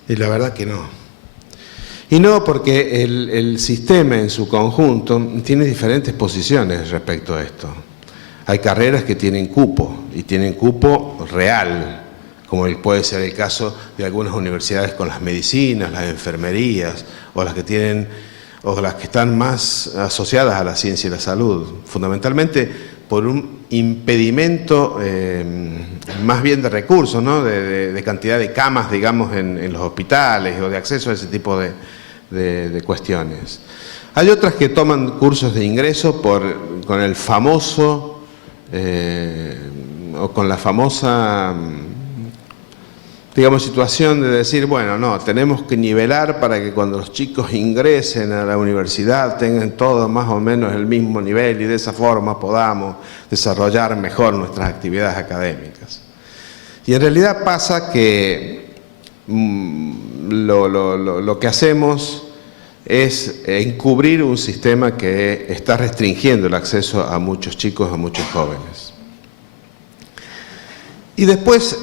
y la verdad que no. Y no porque el sistema en su conjunto tiene diferentes posiciones respecto a esto. Hay carreras que tienen cupo, y tienen cupo real, como puede ser el caso de algunas universidades con las medicinas, las enfermerías, o las que están más asociadas a la ciencia y la salud, fundamentalmente por un impedimento más bien de recursos, ¿no? de cantidad de camas, digamos, en los hospitales, o de acceso a ese tipo de cuestiones. Hay otras que toman cursos de ingreso con el famoso, o con la famosa, digamos, situación de decir, bueno, no, tenemos que nivelar para que cuando los chicos ingresen a la universidad tengan todo más o menos el mismo nivel, y de esa forma podamos desarrollar mejor nuestras actividades académicas. Y en realidad pasa que lo que hacemos es encubrir un sistema que está restringiendo el acceso a muchos chicos, a muchos jóvenes. Y después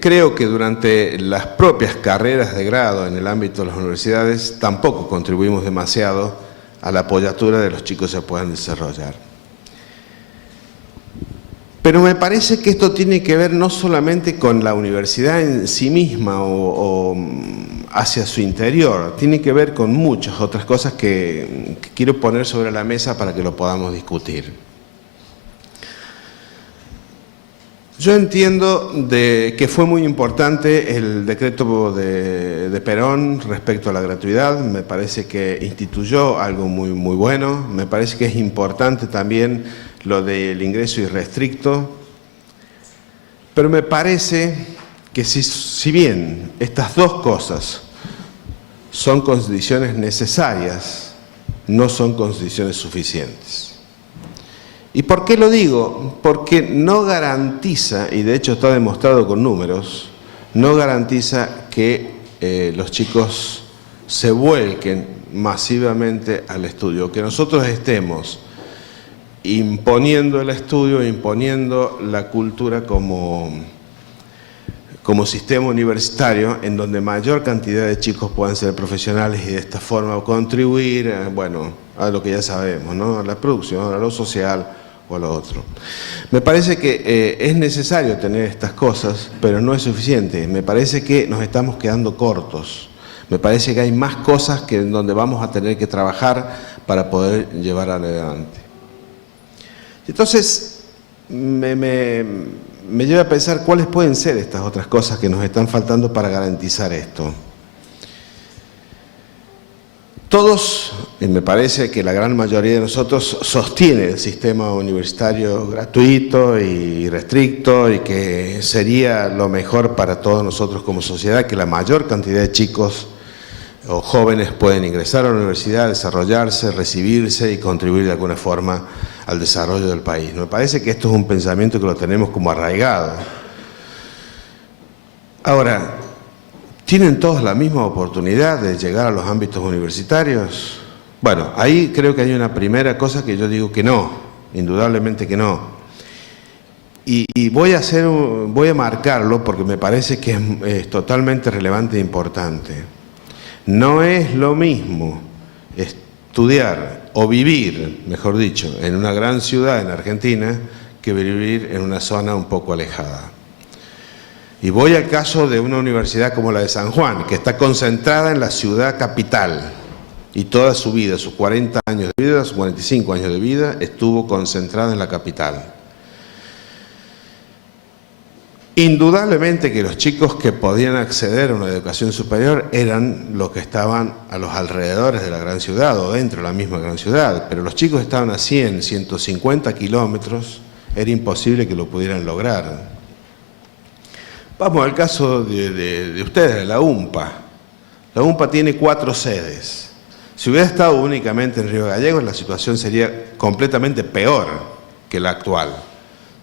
creo que durante las propias carreras de grado en el ámbito de las universidades tampoco contribuimos demasiado a la apoyatura de los chicos que se puedan desarrollar. Pero me parece que esto tiene que ver no solamente con la universidad en sí misma o hacia su interior, tiene que ver con muchas otras cosas que quiero poner sobre la mesa para que lo podamos discutir. Yo entiendo que fue muy importante el decreto de Perón respecto a la gratuidad. Me parece que instituyó algo muy bueno. Me parece que es importante también lo del ingreso irrestricto. Pero me parece que si bien estas dos cosas son condiciones necesarias, no son condiciones suficientes. ¿Y por qué lo digo? Porque no garantiza, y de hecho está demostrado con números, no garantiza que los chicos se vuelquen masivamente al estudio, que nosotros estemos imponiendo el estudio, imponiendo la cultura como sistema universitario en donde mayor cantidad de chicos puedan ser profesionales y de esta forma contribuir, a lo que ya sabemos, ¿no? A la producción, a lo social o a lo otro. Me parece que es necesario tener estas cosas, pero no es suficiente. Me parece que nos estamos quedando cortos. Me parece que hay más cosas en donde vamos a tener que trabajar para poder llevar adelante. Entonces, me lleva a pensar cuáles pueden ser estas otras cosas que nos están faltando para garantizar esto. Todos, y me parece que la gran mayoría de nosotros, sostiene el sistema universitario gratuito y restricto y que sería lo mejor para todos nosotros como sociedad, que la mayor cantidad de chicos o jóvenes pueden ingresar a la universidad, desarrollarse, recibirse y contribuir de alguna forma al desarrollo del país. Me parece que esto es un pensamiento que lo tenemos como arraigado. Ahora, ¿tienen todos la misma oportunidad de llegar a los ámbitos universitarios? Bueno, ahí creo que hay una primera cosa que yo digo que no, indudablemente que no. Y voy a marcarlo porque me parece que es totalmente relevante e importante. No es lo mismo estudiar o vivir, mejor dicho, en una gran ciudad en Argentina que vivir en una zona un poco alejada. Y voy al caso de una universidad como la de San Juan, que está concentrada en la ciudad capital y toda su vida, sus 40 años de vida, sus 45 años de vida, estuvo concentrada en la capital. Indudablemente que los chicos que podían acceder a una educación superior eran los que estaban a los alrededores de la gran ciudad o dentro de la misma gran ciudad, pero los chicos estaban a 100, 150 kilómetros, era imposible que lo pudieran lograr. Vamos al caso de ustedes, de la UMPA. La UMPA tiene 4 sedes. Si hubiera estado únicamente en Río Gallegos, la situación sería completamente peor que la actual.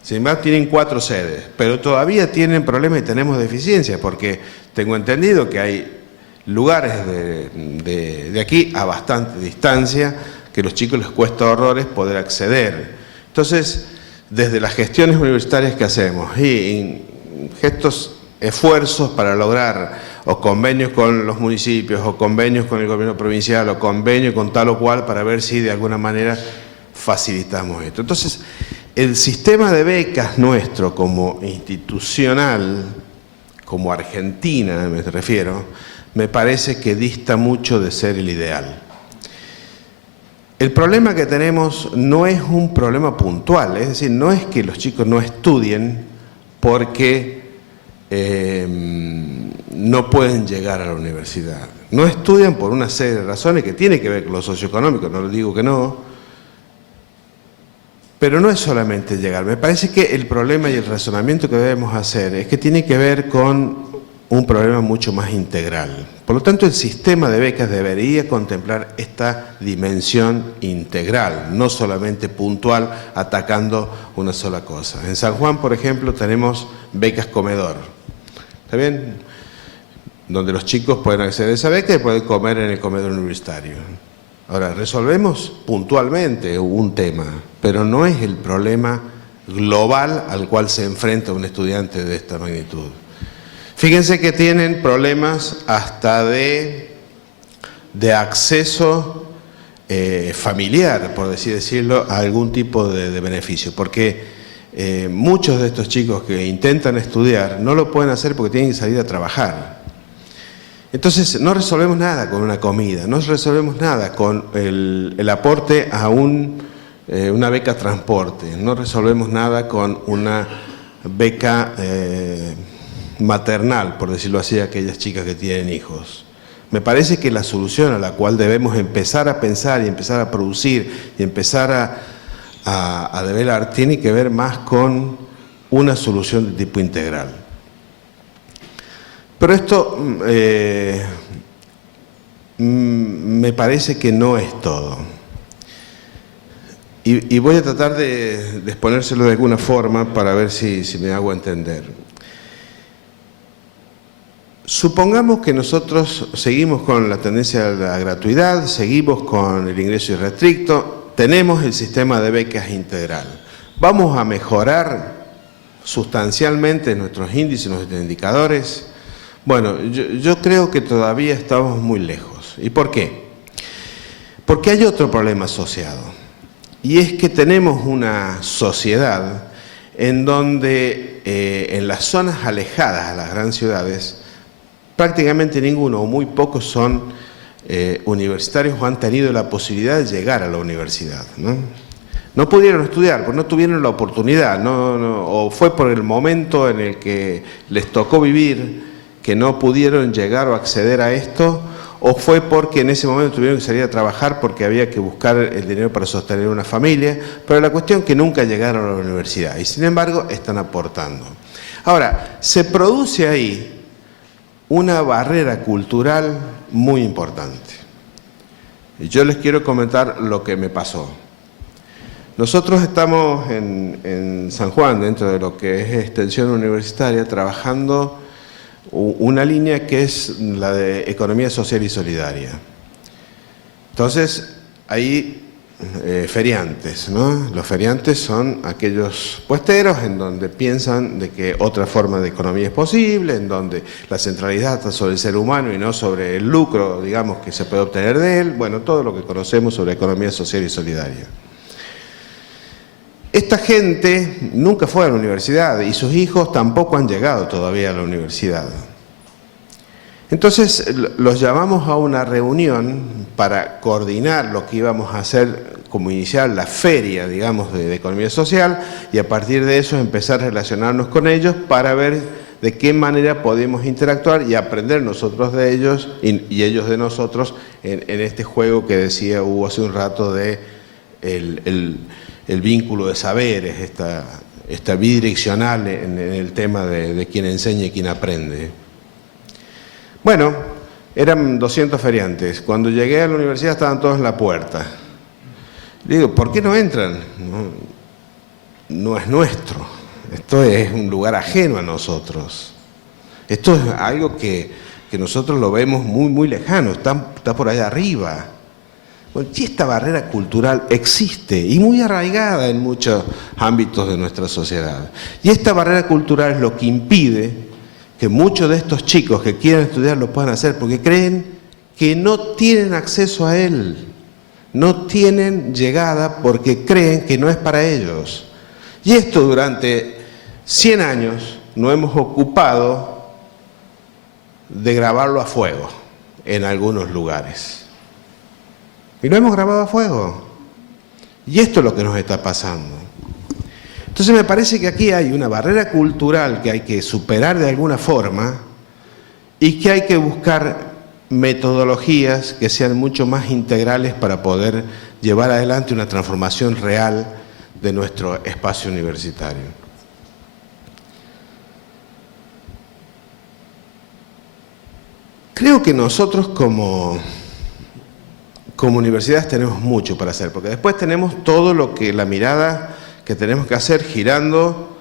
Sin embargo, tienen 4 sedes, pero todavía tienen problemas y tenemos deficiencias, porque tengo entendido que hay lugares de aquí a bastante distancia que a los chicos les cuesta horrores poder acceder. Entonces, desde las gestiones universitarias que hacemos y gestos, esfuerzos para lograr o convenios con los municipios o convenios con el gobierno provincial o convenios con tal o cual para ver si de alguna manera facilitamos esto. Entonces, el sistema de becas nuestro como institucional, como Argentina me refiero, me parece que dista mucho de ser el ideal. El problema que tenemos no es un problema puntual, es decir, no es que los chicos no estudien porque no pueden llegar a la universidad. No estudian por una serie de razones que tiene que ver con lo socioeconómico, no les digo que no, pero no es solamente llegar. Me parece que el problema y el razonamiento que debemos hacer es que tiene que ver con un problema mucho más integral. Por lo tanto, el sistema de becas debería contemplar esta dimensión integral, no solamente puntual, atacando una sola cosa. En San Juan, por ejemplo, tenemos becas comedor, ¿está bien? Donde los chicos pueden acceder a esa beca y pueden comer en el comedor universitario. Ahora, resolvemos puntualmente un tema, pero no es el problema global al cual se enfrenta un estudiante de esta magnitud. Fíjense que tienen problemas hasta de acceso familiar, por así decirlo, a algún tipo de beneficio, porque muchos de estos chicos que intentan estudiar no lo pueden hacer porque tienen que salir a trabajar. Entonces no resolvemos nada con una comida, no resolvemos nada con el aporte a una beca transporte, no resolvemos nada con una beca maternal, por decirlo así, a aquellas chicas que tienen hijos. Me parece que la solución a la cual debemos empezar a pensar y empezar a producir y empezar a develar tiene que ver más con una solución de tipo integral. Pero esto me parece que no es todo. Y voy a tratar de exponérselo de alguna forma para ver si me hago entender. Supongamos que nosotros seguimos con la tendencia a la gratuidad, seguimos con el ingreso irrestricto, tenemos el sistema de becas integral. ¿Vamos a mejorar sustancialmente nuestros índices, nuestros indicadores? Bueno, yo creo que todavía estamos muy lejos. ¿Y por qué? Porque hay otro problema asociado. Y es que tenemos una sociedad en donde en las zonas alejadas a las grandes ciudades prácticamente ninguno o muy pocos son universitarios o han tenido la posibilidad de llegar a la universidad, ¿no? No pudieron estudiar, porque no tuvieron la oportunidad, o fue por el momento en el que les tocó vivir que no pudieron llegar o acceder a esto, o fue porque en ese momento tuvieron que salir a trabajar porque había que buscar el dinero para sostener una familia, pero la cuestión es que nunca llegaron a la universidad y sin embargo están aportando. Ahora, se produce ahí una barrera cultural muy importante. Y yo les quiero comentar lo que me pasó. Nosotros estamos en San Juan, dentro de lo que es extensión universitaria, trabajando una línea que es la de economía social y solidaria. Entonces, hay feriantes, ¿no? Los feriantes son aquellos puesteros en donde piensan de que otra forma de economía es posible, en donde la centralidad está sobre el ser humano y no sobre el lucro, digamos, que se puede obtener de él. Bueno, todo lo que conocemos sobre economía social y solidaria. Esta gente nunca fue a la universidad y sus hijos tampoco han llegado todavía a la universidad. Entonces los llamamos a una reunión para coordinar lo que íbamos a hacer, como iniciar la feria, digamos, de economía social, y a partir de eso empezar a relacionarnos con ellos para ver de qué manera podemos interactuar y aprender nosotros de ellos y ellos de nosotros en este juego que decía Hugo hace un rato de el vínculo de saberes, esta bidireccional en el tema de quién enseña y quién aprende. Bueno, eran 200 feriantes. Cuando llegué a la universidad estaban todos en la puerta. Le digo, ¿por qué no entran? No es nuestro. Esto es un lugar ajeno a nosotros. Esto es algo que nosotros lo vemos muy, muy lejano, está por allá arriba. Bueno, y esta barrera cultural existe y muy arraigada en muchos ámbitos de nuestra sociedad. Y esta barrera cultural es lo que impide que muchos de estos chicos que quieren estudiar lo puedan hacer porque creen que no tienen acceso a él, no tienen llegada porque creen que no es para ellos. Y esto durante 100 años nos hemos ocupado de grabarlo a fuego en algunos lugares. Y lo hemos grabado a fuego. Y esto es lo que nos está pasando. Entonces me parece que aquí hay una barrera cultural que hay que superar de alguna forma y que hay que buscar metodologías que sean mucho más integrales para poder llevar adelante una transformación real de nuestro espacio universitario. Creo que nosotros como universidades tenemos mucho para hacer, porque después tenemos todo lo que la mirada que tenemos que hacer girando,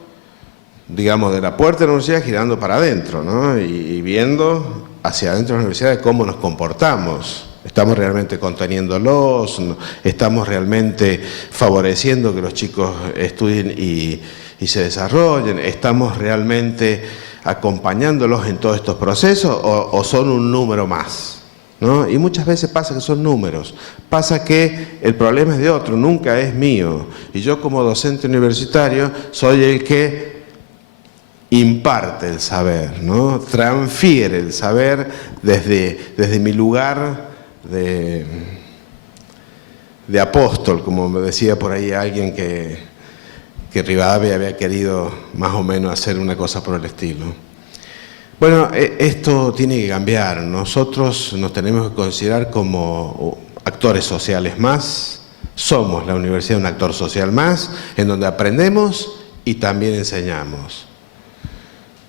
digamos, de la puerta de la universidad girando para adentro, ¿no? Y viendo hacia adentro de la universidad de cómo nos comportamos. ¿Estamos realmente conteniéndolos? ¿Estamos realmente favoreciendo que los chicos estudien y se desarrollen? ¿Estamos realmente acompañándolos en todos estos procesos o son un número más? ¿No? Y muchas veces pasa que son números, pasa que el problema es de otro, nunca es mío. Y yo como docente universitario soy el que imparte el saber, ¿no? Transfiere el saber desde mi lugar de apóstol, como me decía por ahí alguien que Rivadavia había querido más o menos hacer una cosa por el estilo. Bueno, esto tiene que cambiar. Nosotros nos tenemos que considerar como actores sociales más. Somos la universidad un actor social más, en donde aprendemos y también enseñamos.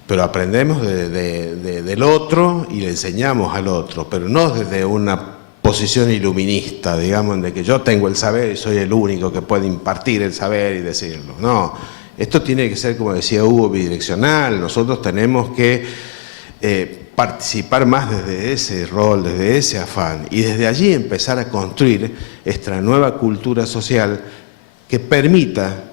Pero aprendemos del otro y le enseñamos al otro, pero no desde una posición iluminista, digamos, de que yo tengo el saber y soy el único que puede impartir el saber y decirlo. No, esto tiene que ser, como decía Hugo, bidireccional. Nosotros tenemos que participar más desde ese rol, desde ese afán, y desde allí empezar a construir esta nueva cultura social que permita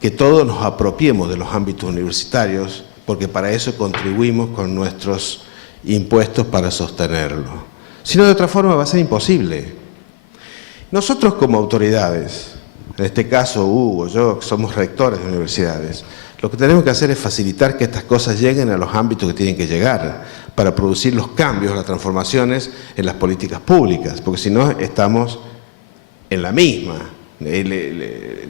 que todos nos apropiemos de los ámbitos universitarios, porque para eso contribuimos con nuestros impuestos para sostenerlo. Si no, de otra forma va a ser imposible. Nosotros como autoridades, en este caso Hugo, yo, que somos rectores de universidades, lo que tenemos que hacer es facilitar que estas cosas lleguen a los ámbitos que tienen que llegar para producir los cambios, las transformaciones en las políticas públicas, porque si no estamos en la misma.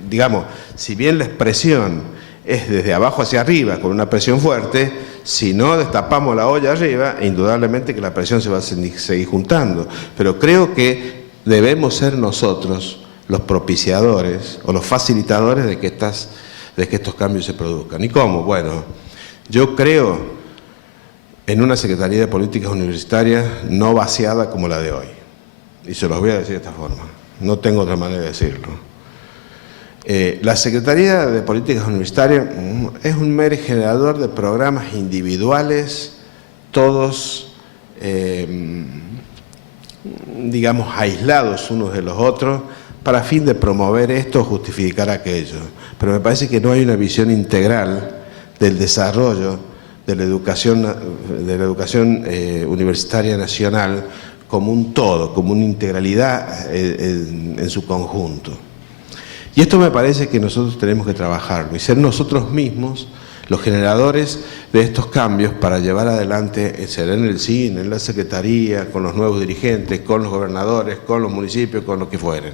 Digamos, si bien la expresión es desde abajo hacia arriba, con una presión fuerte, si no destapamos la olla arriba, indudablemente que la presión se va a seguir juntando. Pero creo que debemos ser nosotros los propiciadores o los facilitadores de que estos cambios se produzcan. ¿Y cómo? Bueno, yo creo en una Secretaría de Políticas Universitarias no vaciada como la de hoy. Y se los voy a decir de esta forma. No tengo otra manera de decirlo. La Secretaría de Políticas Universitarias es un mero generador de programas individuales, todos, digamos, aislados unos de los otros, para fin de promover esto o justificar aquello. Pero me parece que no hay una visión integral del desarrollo de la educación universitaria nacional como un todo, como una integralidad en su conjunto. Y esto me parece que nosotros tenemos que trabajarlo y ser nosotros mismos los generadores de estos cambios para llevar adelante, será en el CIN, en la Secretaría, con los nuevos dirigentes, con los gobernadores, con los municipios, con lo que fueren.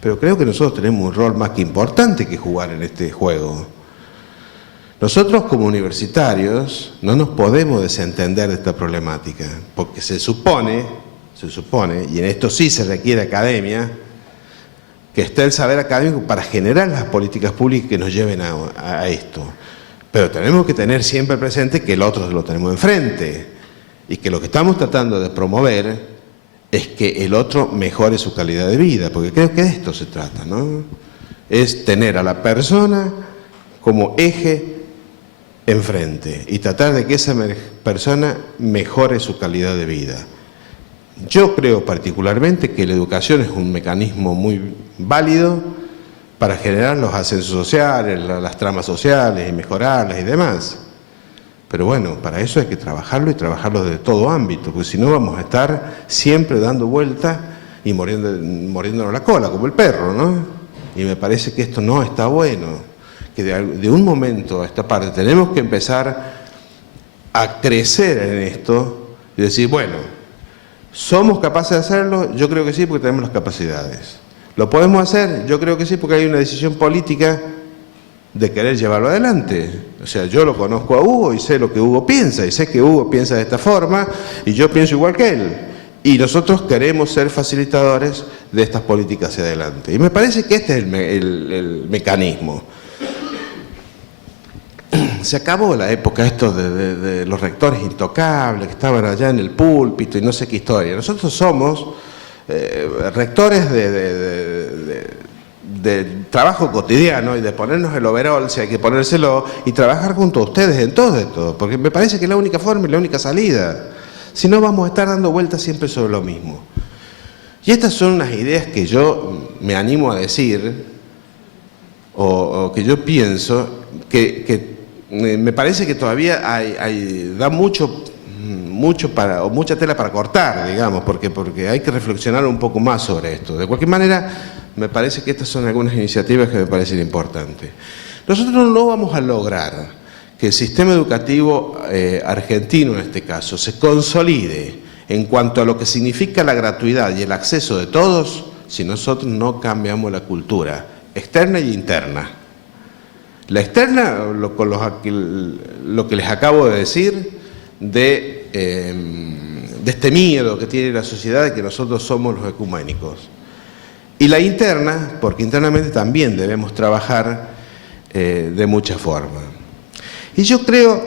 Pero creo que nosotros tenemos un rol más que importante que jugar en este juego. Nosotros como universitarios no nos podemos desentender de esta problemática, porque se supone, y en esto sí se requiere academia, que esté el saber académico para generar las políticas públicas que nos lleven a esto. Pero tenemos que tener siempre presente que el otro lo tenemos enfrente y que lo que estamos tratando de promover es que el otro mejore su calidad de vida, porque creo que de esto se trata, ¿no? Es tener a la persona como eje enfrente y tratar de que esa persona mejore su calidad de vida. Yo creo particularmente que la educación es un mecanismo muy válido para generar los ascensos sociales, las tramas sociales y mejorarlas y demás. Pero bueno, para eso hay que trabajarlo y trabajarlo de todo ámbito, porque si no vamos a estar siempre dando vueltas y muriéndonos la cola, como el perro, ¿no? Y me parece que esto no está bueno, que de un momento a esta parte tenemos que empezar a crecer en esto y decir, bueno, ¿somos capaces de hacerlo? Yo creo que sí, porque tenemos las capacidades. ¿Lo podemos hacer? Yo creo que sí, porque hay una decisión política de querer llevarlo adelante. O sea, yo lo conozco a Hugo y sé lo que Hugo piensa, y sé que Hugo piensa de esta forma, y yo pienso igual que él. Y nosotros queremos ser facilitadores de estas políticas hacia adelante. Y me parece que este es el mecanismo. Se acabó la época esto de los rectores intocables que estaban allá en el púlpito y no sé qué historia. Nosotros somos rectores de trabajo cotidiano y de ponernos el overol, si hay que ponérselo, y trabajar junto a ustedes en todo, porque me parece que es la única forma y la única salida. Si no, vamos a estar dando vueltas siempre sobre lo mismo. Y estas son unas ideas que yo me animo a decir, o que yo pienso, que me parece que todavía da mucha tela para cortar, digamos, porque hay que reflexionar un poco más sobre esto. De cualquier manera, me parece que estas son algunas iniciativas que me parecen importantes. Nosotros no vamos a lograr que el sistema educativo argentino, en este caso, se consolide en cuanto a lo que significa la gratuidad y el acceso de todos, si nosotros no cambiamos la cultura externa y interna. La externa, lo que les acabo de decir, de este miedo que tiene la sociedad de que nosotros somos los ecuménicos. Y la interna, porque internamente también debemos trabajar de muchas formas. Y yo creo,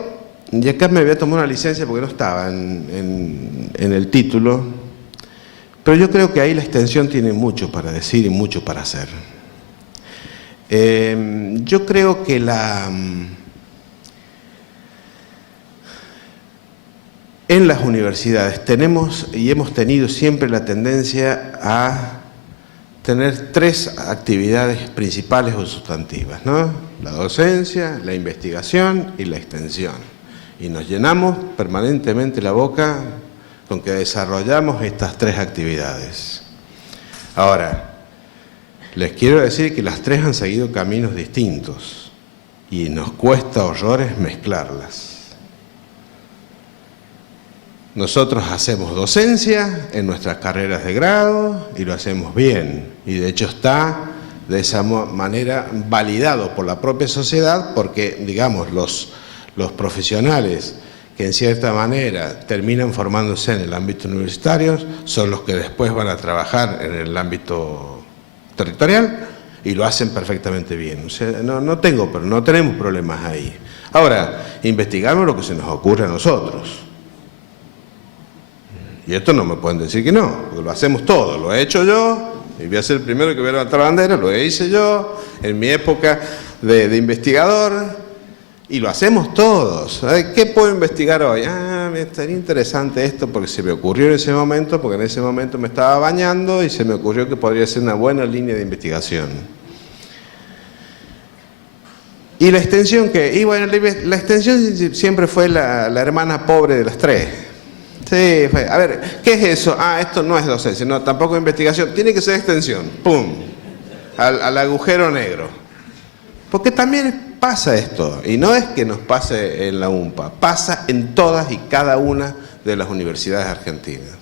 y acá me voy a tomar una licencia porque no estaba en el título, pero yo creo que ahí la extensión tiene mucho para decir y mucho para hacer. Yo creo que en las universidades tenemos y hemos tenido siempre la tendencia a tener tres actividades principales o sustantivas, ¿no? La docencia, la investigación y la extensión. Y nos llenamos permanentemente la boca con que desarrollamos estas tres actividades. Ahora, les quiero decir que las tres han seguido caminos distintos y nos cuesta horrores mezclarlas. Nosotros hacemos docencia en nuestras carreras de grado y lo hacemos bien. Y de hecho está de esa manera validado por la propia sociedad porque, digamos, los profesionales que en cierta manera terminan formándose en el ámbito universitario, son los que después van a trabajar en el ámbito territorial y lo hacen perfectamente bien. O sea, no tenemos problemas ahí. Ahora, investigamos lo que se nos ocurre a nosotros. Y esto no me pueden decir que no, porque lo hacemos todo. Lo he hecho yo, y voy a ser el primero que voy a levantar la bandera, lo hice yo en mi época de investigador. Y lo hacemos todos. ¿Qué puedo investigar hoy? Me estaría interesante esto porque se me ocurrió en ese momento, porque en ese momento me estaba bañando y se me ocurrió que podría ser una buena línea de investigación. ¿Y la extensión qué? Y bueno, la extensión siempre fue la hermana pobre de las tres. Sí, a ver, ¿qué es eso? Esto no es docencia, no, tampoco investigación, tiene que ser extensión. ¡Pum! Al agujero negro. Porque también pasa esto, y no es que nos pase en la UMPA, pasa en todas y cada una de las universidades argentinas.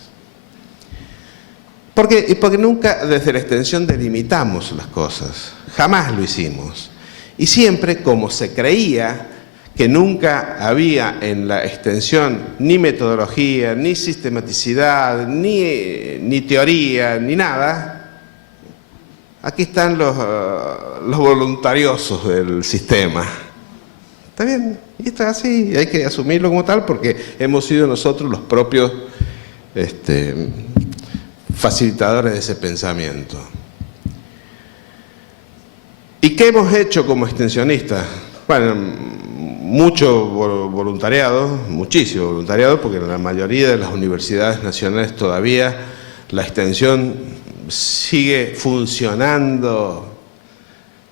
¿Por qué? Porque nunca desde la extensión delimitamos las cosas, jamás lo hicimos. Y siempre, como se creía que nunca había en la extensión ni metodología, ni sistematicidad, ni teoría, ni nada, aquí están los voluntariosos del sistema. ¿Está bien? Y está así, hay que asumirlo como tal porque hemos sido nosotros los propios facilitadores de ese pensamiento. ¿Y qué hemos hecho como extensionistas? Bueno, mucho voluntariado, muchísimo voluntariado, porque en la mayoría de las universidades nacionales todavía la extensión sigue funcionando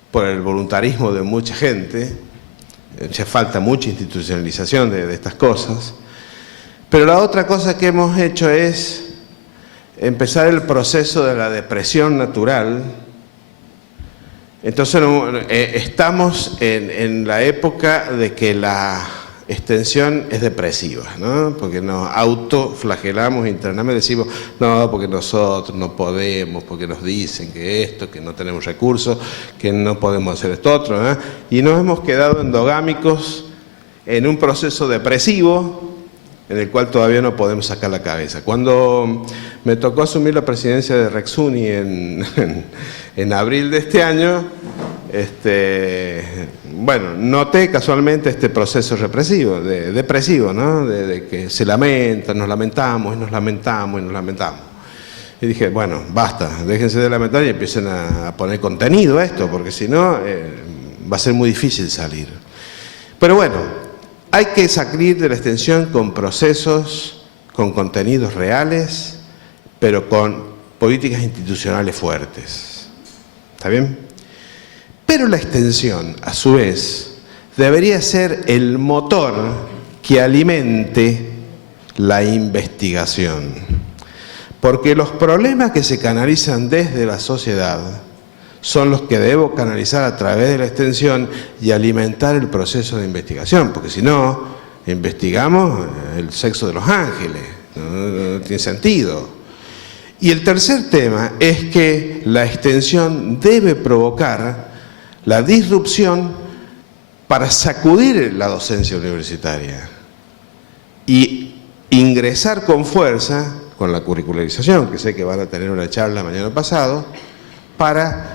por el voluntarismo de mucha gente. Ya falta mucha institucionalización de estas cosas. Pero la otra cosa que hemos hecho es empezar el proceso de la depresión natural. Entonces estamos en la época de que la extensión es depresiva, ¿no? Porque nos autoflagelamos internamente, decimos, no, porque nosotros no podemos, porque nos dicen que esto, que no tenemos recursos, que no podemos hacer esto otro, ¿no? Y nos hemos quedado endogámicos en un proceso depresivo en el cual todavía no podemos sacar la cabeza. Cuando me tocó asumir la presidencia de Rexuni en abril de este año, bueno, noté casualmente este proceso depresivo, ¿no? De que se lamenta, nos lamentamos y nos lamentamos y nos lamentamos. Y dije, bueno, basta, déjense de lamentar y empiecen a poner contenido a esto, porque si no va a ser muy difícil salir. Pero bueno, hay que salir de la extensión con procesos, con contenidos reales, pero con políticas institucionales fuertes. ¿Está bien? Pero la extensión, a su vez, debería ser el motor que alimente la investigación. Porque los problemas que se canalizan desde la sociedad son los que debo canalizar a través de la extensión y alimentar el proceso de investigación, porque si no, investigamos el sexo de los ángeles, no tiene sentido. Y el tercer tema es que la extensión debe provocar la disrupción para sacudir la docencia universitaria y ingresar con fuerza, con la curricularización, que sé que van a tener una charla mañana pasado, para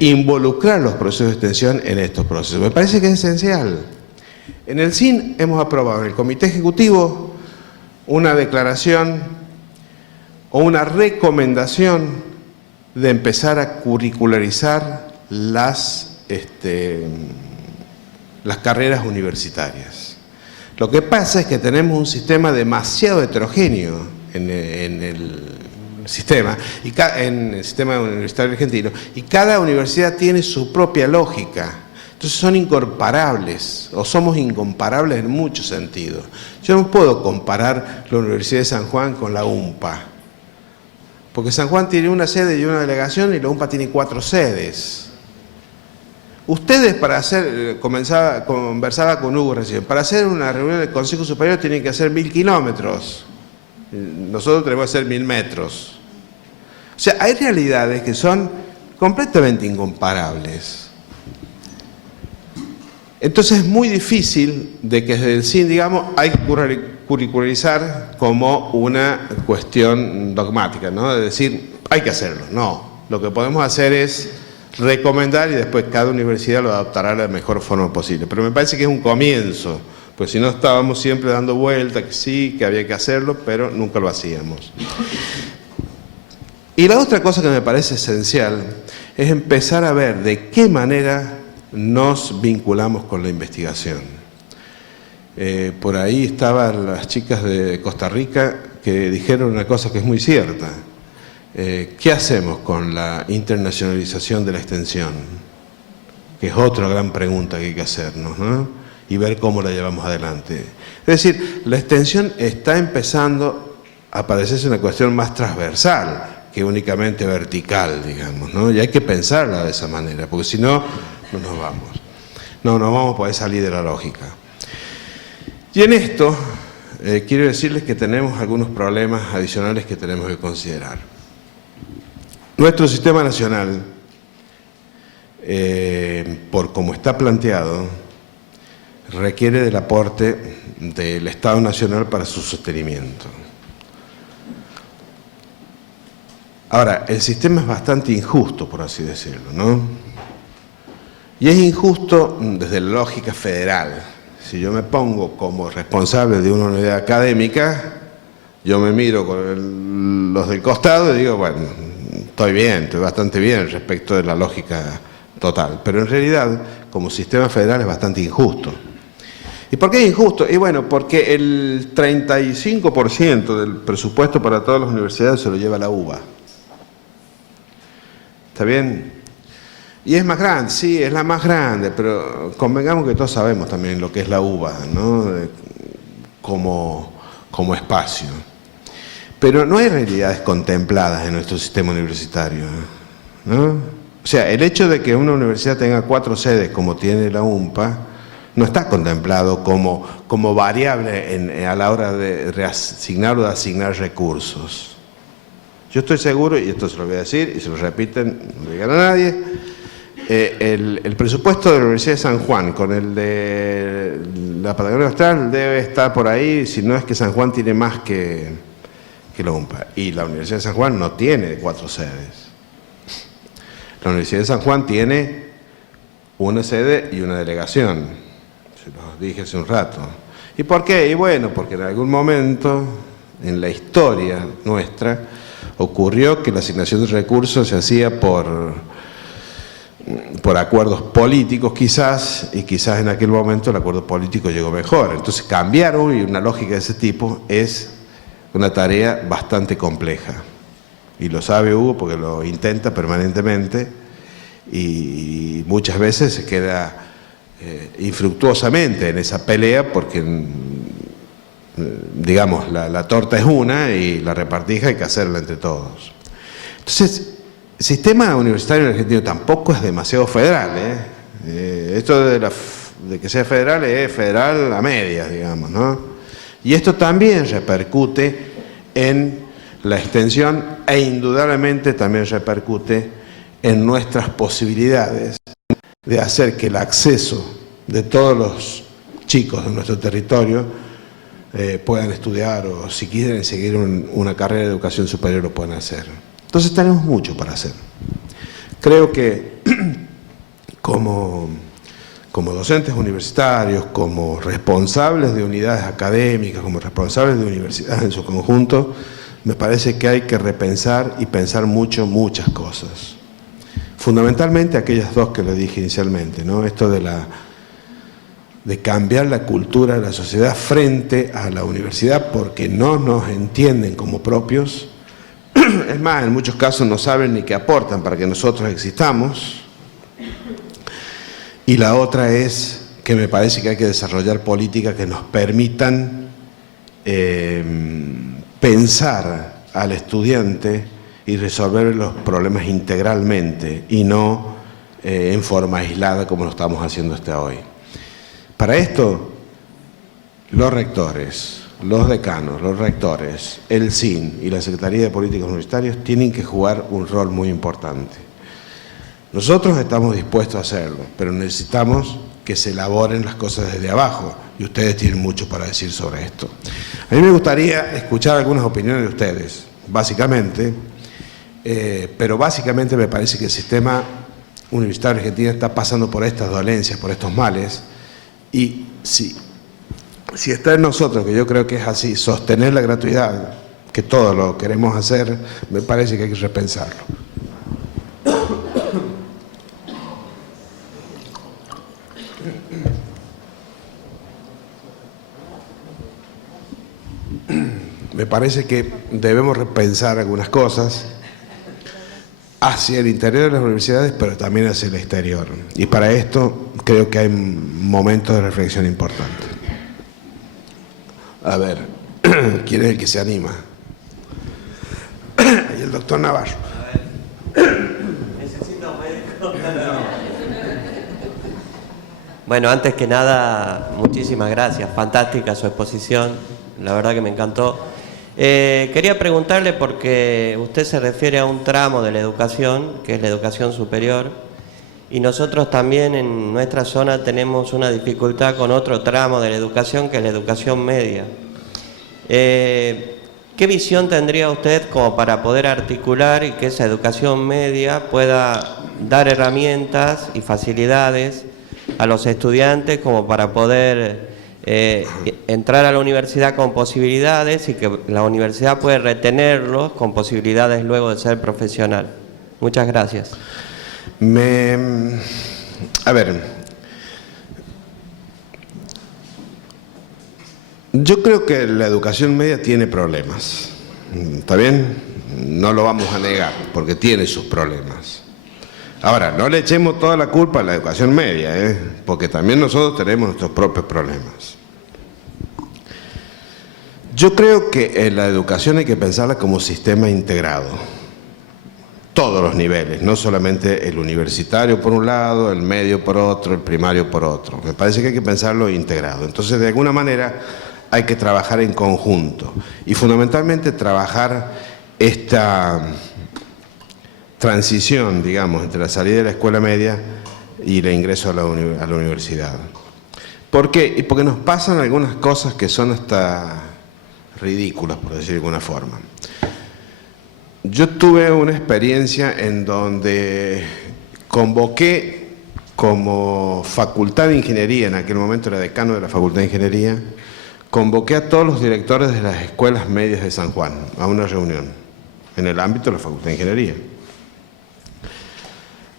involucrar los procesos de extensión en estos procesos. Me parece que es esencial. En el CIN hemos aprobado en el Comité Ejecutivo una declaración o una recomendación de empezar a curricularizar las carreras universitarias. Lo que pasa es que tenemos un sistema demasiado heterogéneo en el sistema, en el sistema universitario argentino, y cada universidad tiene su propia lógica. Entonces son incomparables, o somos incomparables en muchos sentidos. Yo no puedo comparar la Universidad de San Juan con la UMPA, porque San Juan tiene una sede y una delegación y la UMPA tiene 4 sedes. Ustedes conversaba con Hugo recién, para hacer una reunión del Consejo Superior tienen que hacer 1000 kilómetros. Nosotros tenemos que hacer 1000 metros. O sea, hay realidades que son completamente incomparables. Entonces es muy difícil de que desde el CIN, digamos, hay que curricularizar como una cuestión dogmática, ¿no? De decir, hay que hacerlo. No, lo que podemos hacer es recomendar y después cada universidad lo adaptará de la mejor forma posible. Pero me parece que es un comienzo, pues si no estábamos siempre dando vueltas, que sí, que había que hacerlo, pero nunca lo hacíamos. Y la otra cosa que me parece esencial es empezar a ver de qué manera nos vinculamos con la investigación. Por ahí estaban las chicas de Costa Rica que dijeron una cosa que es muy cierta. ¿Qué hacemos con la internacionalización de la extensión? Que es otra gran pregunta que hay que hacernos, ¿no? Y ver cómo la llevamos adelante. Es decir, la extensión está empezando a parecerse una cuestión más transversal que únicamente vertical, digamos, ¿no? Y hay que pensarla de esa manera, porque si no, no nos vamos. No vamos a poder salir de la lógica. Y en esto, quiero decirles que tenemos algunos problemas adicionales que tenemos que considerar. Nuestro sistema nacional, por como está planteado, requiere del aporte del Estado Nacional para su sostenimiento. Ahora, el sistema es bastante injusto, por así decirlo, ¿no? Y es injusto desde la lógica federal. Si yo me pongo como responsable de una unidad académica, yo me miro con los del costado y digo, bueno, estoy bastante bien respecto de la lógica total. Pero en realidad, como sistema federal es bastante injusto. ¿Y por qué es injusto? Y bueno, porque el 35% del presupuesto para todas las universidades se lo lleva la UBA. ¿Está bien? Y es más grande, sí, es la más grande, pero convengamos que todos sabemos también lo que es la UBA, ¿no? Como espacio. Pero no hay realidades contempladas en nuestro sistema universitario, ¿no? O sea, el hecho de que una universidad tenga 4 sedes como tiene la UMPA, no está contemplado como variable a la hora de reasignar o de asignar recursos. Yo estoy seguro, y esto se lo voy a decir, y se lo repiten, no lo digan a nadie, el presupuesto de la Universidad de San Juan con el de la Patagonia Austral debe estar por ahí, si no es que San Juan tiene más que la UMPA. Y la Universidad de San Juan no tiene 4 sedes. La Universidad de San Juan tiene una sede y una delegación. Se los dije hace un rato. ¿Y por qué? Y bueno, porque en algún momento en la historia nuestra ocurrió que la asignación de recursos se hacía por acuerdos políticos quizás, y quizás en aquel momento el acuerdo político llegó mejor. Entonces cambiar hoy una lógica de ese tipo es una tarea bastante compleja. Y lo sabe Hugo porque lo intenta permanentemente y muchas veces se queda infructuosamente en esa pelea porque, digamos, la torta es una y la repartija hay que hacerla entre todos. Entonces, el sistema universitario argentino tampoco es demasiado federal, esto de que sea federal es federal a medias, digamos, ¿no? Y esto también repercute en la extensión e indudablemente también repercute en nuestras posibilidades de hacer que el acceso de todos los chicos de nuestro territorio puedan estudiar o si quieren seguir una carrera de educación superior lo puedan hacer. Entonces tenemos mucho para hacer. Creo que como docentes universitarios, como responsables de unidades académicas, como responsables de universidades en su conjunto, me parece que hay que repensar y pensar muchas cosas. Fundamentalmente aquellas dos que le dije inicialmente, ¿no? Esto de cambiar la cultura de la sociedad frente a la universidad porque no nos entienden como propios. Es más, en muchos casos no saben ni qué aportan para que nosotros existamos. Y la otra es que me parece que hay que desarrollar políticas que nos permitan pensar al estudiante y resolver los problemas integralmente y no en forma aislada como lo estamos haciendo hasta hoy. Para esto, los rectores, los decanos, los rectores, el CIN y la Secretaría de Políticas Universitarias tienen que jugar un rol muy importante. Nosotros estamos dispuestos a hacerlo, pero necesitamos que se elaboren las cosas desde abajo, y ustedes tienen mucho para decir sobre esto. A mí me gustaría escuchar algunas opiniones de ustedes, básicamente, pero básicamente me parece que el sistema universitario argentino está pasando por estas dolencias, por estos males, y si está en nosotros, que yo creo que es así, sostener la gratuidad, que todos lo queremos hacer, me parece que hay que repensarlo. Me parece que debemos repensar algunas cosas hacia el interior de las universidades, pero también hacia el exterior. Y para esto creo que hay momentos de reflexión importantes. A ver, ¿quién es el que se anima? Y el doctor Navarro. ¿Necesita un médico? Bueno, antes que nada, muchísimas gracias. Fantástica su exposición. La verdad que me encantó. Quería preguntarle, porque usted se refiere a un tramo de la educación, que es la educación superior, y nosotros también en nuestra zona tenemos una dificultad con otro tramo de la educación, que es la educación media. ¿Qué visión tendría usted como para poder articular y que esa educación media pueda dar herramientas y facilidades a los estudiantes como para poder entrar a la universidad con posibilidades y que la universidad puede retenerlos con posibilidades luego de ser profesional? Muchas gracias. A ver, yo creo que la educación media tiene problemas, ¿está bien? No lo vamos a negar, porque tiene sus problemas. Ahora, no le echemos toda la culpa a la educación media, porque también nosotros tenemos nuestros propios problemas. Yo creo que en la educación hay que pensarla como sistema integrado. Todos los niveles, no solamente el universitario por un lado, el medio por otro, el primario por otro. Me parece que hay que pensarlo integrado. Entonces, de alguna manera, hay que trabajar en conjunto. Y fundamentalmente trabajar esta transición, digamos, entre la salida de la escuela media y el ingreso a la universidad. ¿Por qué? Y porque nos pasan algunas cosas que son hasta ridículas, por decir de alguna forma. Yo tuve una experiencia en donde convoqué como Facultad de Ingeniería, en aquel momento era decano de la Facultad de Ingeniería, convoqué a todos los directores de las escuelas medias de San Juan a una reunión en el ámbito de la Facultad de Ingeniería.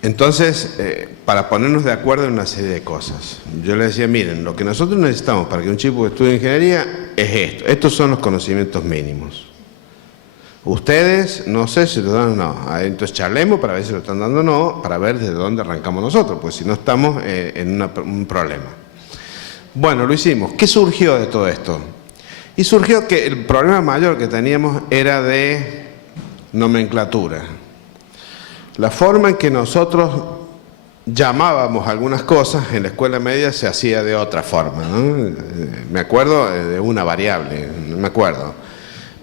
Entonces, para ponernos de acuerdo en una serie de cosas, yo les decía, miren, lo que nosotros necesitamos para que un chico estudie ingeniería es esto. Estos son los conocimientos mínimos. Ustedes, no sé si lo dan o no. Entonces charlemos para ver si lo están dando o no, para ver desde dónde arrancamos nosotros, pues si no estamos en un problema. Bueno, lo hicimos. ¿Qué surgió de todo esto? Y surgió que el problema mayor que teníamos era de nomenclatura. La forma en que nosotros llamábamos algunas cosas en la escuela media se hacía de otra forma, ¿no? Me acuerdo de una variable, no me acuerdo.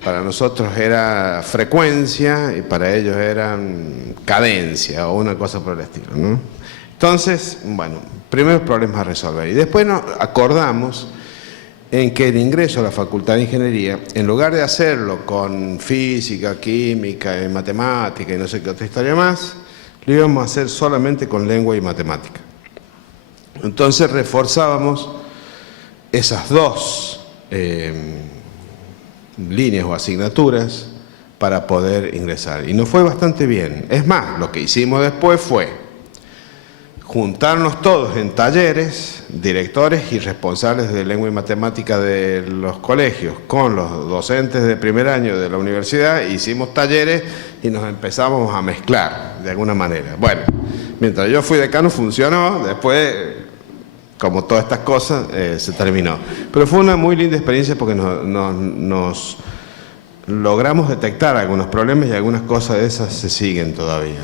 Para nosotros era frecuencia y para ellos era cadencia o una cosa por el estilo, ¿no? Entonces, bueno, primeros problemas a resolver. Y después nos acordamos en que el ingreso a la Facultad de Ingeniería, en lugar de hacerlo con física, química y matemática y no sé qué otra historia más, lo íbamos a hacer solamente con lengua y matemática. Entonces reforzábamos esas dos líneas o asignaturas para poder ingresar. Y nos fue bastante bien. Es más, lo que hicimos después fue juntarnos todos en talleres, directores y responsables de lengua y matemática de los colegios, con los docentes de primer año de la universidad, hicimos talleres y nos empezamos a mezclar de alguna manera. Bueno, mientras yo fui decano funcionó, después, como todas estas cosas, se terminó. Pero fue una muy linda experiencia porque nos logramos detectar algunos problemas y algunas cosas de esas se siguen todavía.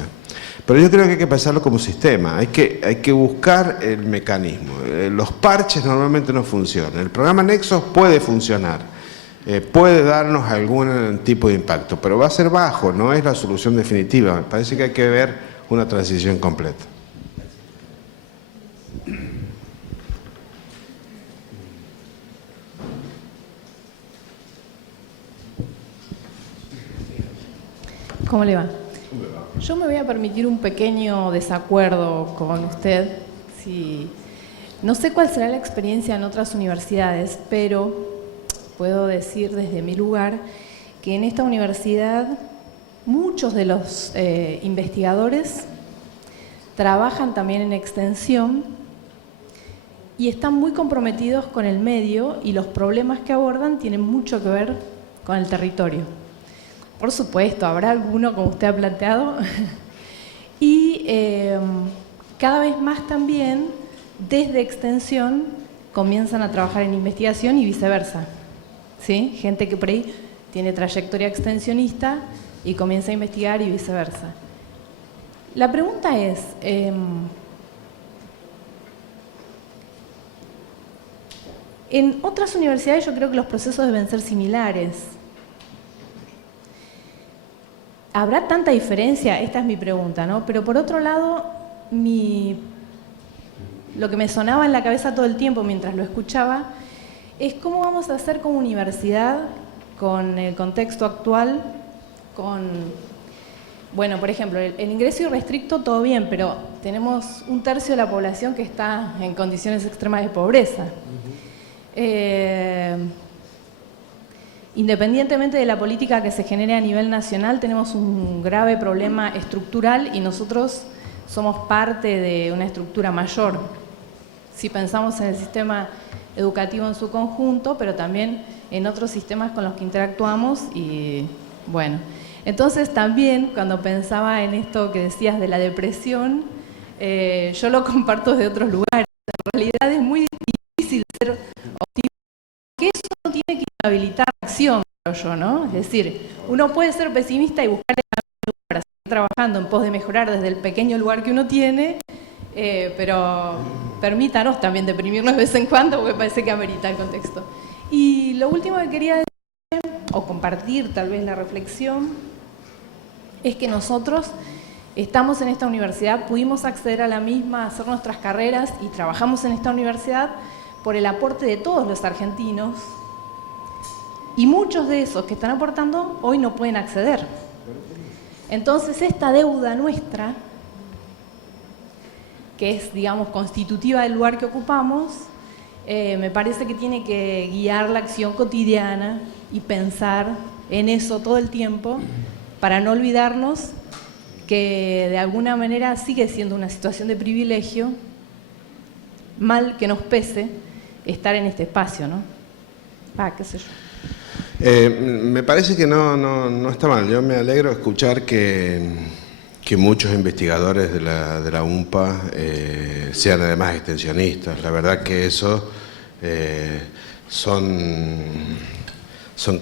Pero yo creo que hay que pensarlo como sistema, hay que buscar el mecanismo. Los parches normalmente no funcionan, el programa Nexos puede funcionar, puede darnos algún tipo de impacto, pero va a ser bajo, no es la solución definitiva. Me parece que hay que ver una transición completa. ¿Cómo le va? Yo me voy a permitir un pequeño desacuerdo con usted. No sé cuál será la experiencia en otras universidades, pero puedo decir desde mi lugar que en esta universidad muchos de los investigadores trabajan también en extensión y están muy comprometidos con el medio, y los problemas que abordan tienen mucho que ver con el territorio. Por supuesto, habrá alguno, como usted ha planteado, y cada vez más también desde extensión comienzan a trabajar en investigación y viceversa, ¿sí? Gente que por ahí tiene trayectoria extensionista y comienza a investigar y viceversa. La pregunta es, en otras universidades yo creo que los procesos deben ser similares. ¿Habrá tanta diferencia? Esta es mi pregunta, ¿no? Pero por otro lado, lo que me sonaba en la cabeza todo el tiempo mientras lo escuchaba es cómo vamos a hacer como universidad con el contexto actual, bueno, por ejemplo, el ingreso irrestricto todo bien, pero tenemos 1/3 de la población que está en condiciones extremas de pobreza. Independientemente de la política que se genere a nivel nacional, tenemos un grave problema estructural y nosotros somos parte de una estructura mayor. Si pensamos en el sistema educativo en su conjunto, pero también en otros sistemas con los que interactuamos y bueno. Entonces también cuando pensaba en esto que decías de la depresión, yo lo comparto de otros lugares. En realidad es muy difícil ser optimista, porque eso no tiene que inhabilitar la acción, creo yo, ¿no? Es decir, uno puede ser pesimista y buscar el camino para seguir trabajando en pos de mejorar desde el pequeño lugar que uno tiene, pero permítanos también deprimirnos de vez en cuando, porque parece que amerita el contexto. Y lo último que quería decir, o compartir tal vez la reflexión, es que nosotros estamos en esta universidad, pudimos acceder a la misma, hacer nuestras carreras y trabajamos en esta universidad por el aporte de todos los argentinos, y muchos de esos que están aportando hoy no pueden acceder. Entonces esta deuda nuestra, que es, digamos, constitutiva del lugar que ocupamos, me parece que tiene que guiar la acción cotidiana y pensar en eso todo el tiempo para no olvidarnos que de alguna manera sigue siendo una situación de privilegio, mal que nos pese estar en este espacio, ¿no? Qué sé yo. Me parece que no está mal. Yo me alegro de escuchar que muchos investigadores de la UMPA sean además extensionistas. La verdad que eso son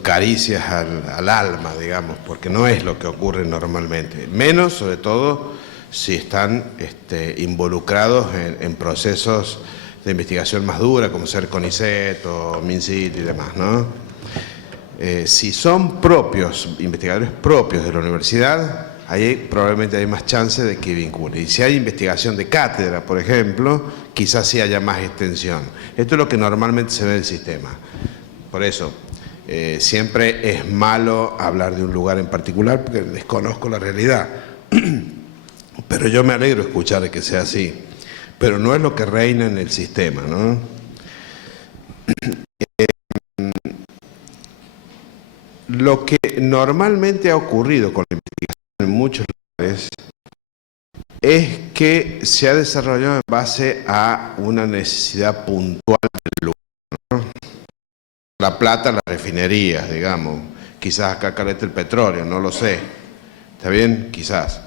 caricias al alma, digamos, porque no es lo que ocurre normalmente. Menos, sobre todo, si están involucrados en procesos de investigación más dura, como ser CONICET o MinCit y demás, ¿no? Si son investigadores propios de la universidad, ahí probablemente hay más chance de que vincule. Y si hay investigación de cátedra, por ejemplo, quizás sí haya más extensión. Esto es lo que normalmente se ve en el sistema. Por eso, siempre es malo hablar de un lugar en particular porque desconozco la realidad. Pero yo me alegro de escuchar que sea así. Pero no es lo que reina en el sistema, ¿no? Lo que normalmente ha ocurrido con la investigación en muchos lugares es que se ha desarrollado en base a una necesidad puntual del lugar, ¿no? La plata, las refinerías, digamos. Quizás acá carece el petróleo, no lo sé. ¿Está bien? Quizás.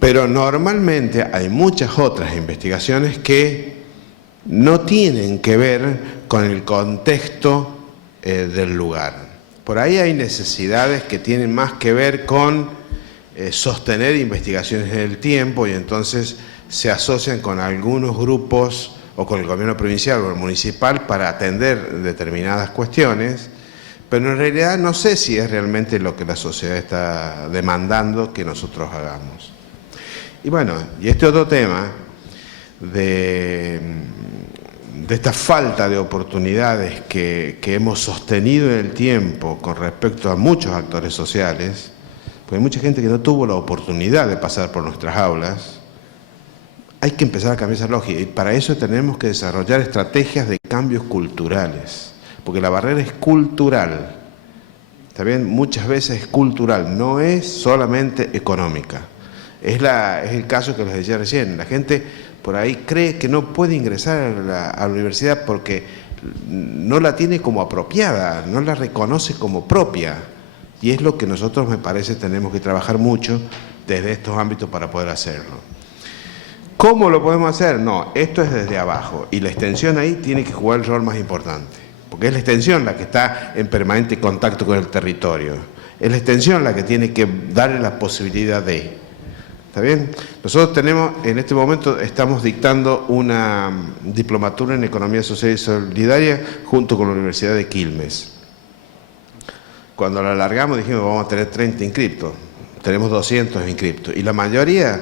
Pero normalmente hay muchas otras investigaciones que no tienen que ver con el contexto del lugar. Por ahí hay necesidades que tienen más que ver con sostener investigaciones en el tiempo y entonces se asocian con algunos grupos o con el gobierno provincial o el municipal para atender determinadas cuestiones, pero en realidad no sé si es realmente lo que la sociedad está demandando que nosotros hagamos. Y bueno, y este otro tema de esta falta de oportunidades que hemos sostenido en el tiempo con respecto a muchos actores sociales, porque hay mucha gente que no tuvo la oportunidad de pasar por nuestras aulas. Hay que empezar a cambiar esa lógica y para eso tenemos que desarrollar estrategias de cambios culturales, porque la barrera es cultural, ¿está bien? Muchas veces es cultural, no es solamente económica. Es el caso que les decía recién, la gente por ahí cree que no puede ingresar a la universidad porque no la tiene como apropiada, no la reconoce como propia, y es lo que nosotros, me parece, tenemos que trabajar mucho desde estos ámbitos para poder hacerlo. ¿Cómo lo podemos hacer? No, esto es desde abajo y la extensión ahí tiene que jugar el rol más importante, porque es la extensión la que está en permanente contacto con el territorio, es la extensión la que tiene que darle la posibilidad de. ¿Está bien? Nosotros tenemos, en este momento, estamos dictando una diplomatura en Economía Social y Solidaria junto con la Universidad de Quilmes. Cuando la alargamos dijimos vamos a tener 30 inscriptos, tenemos 200 inscriptos y la mayoría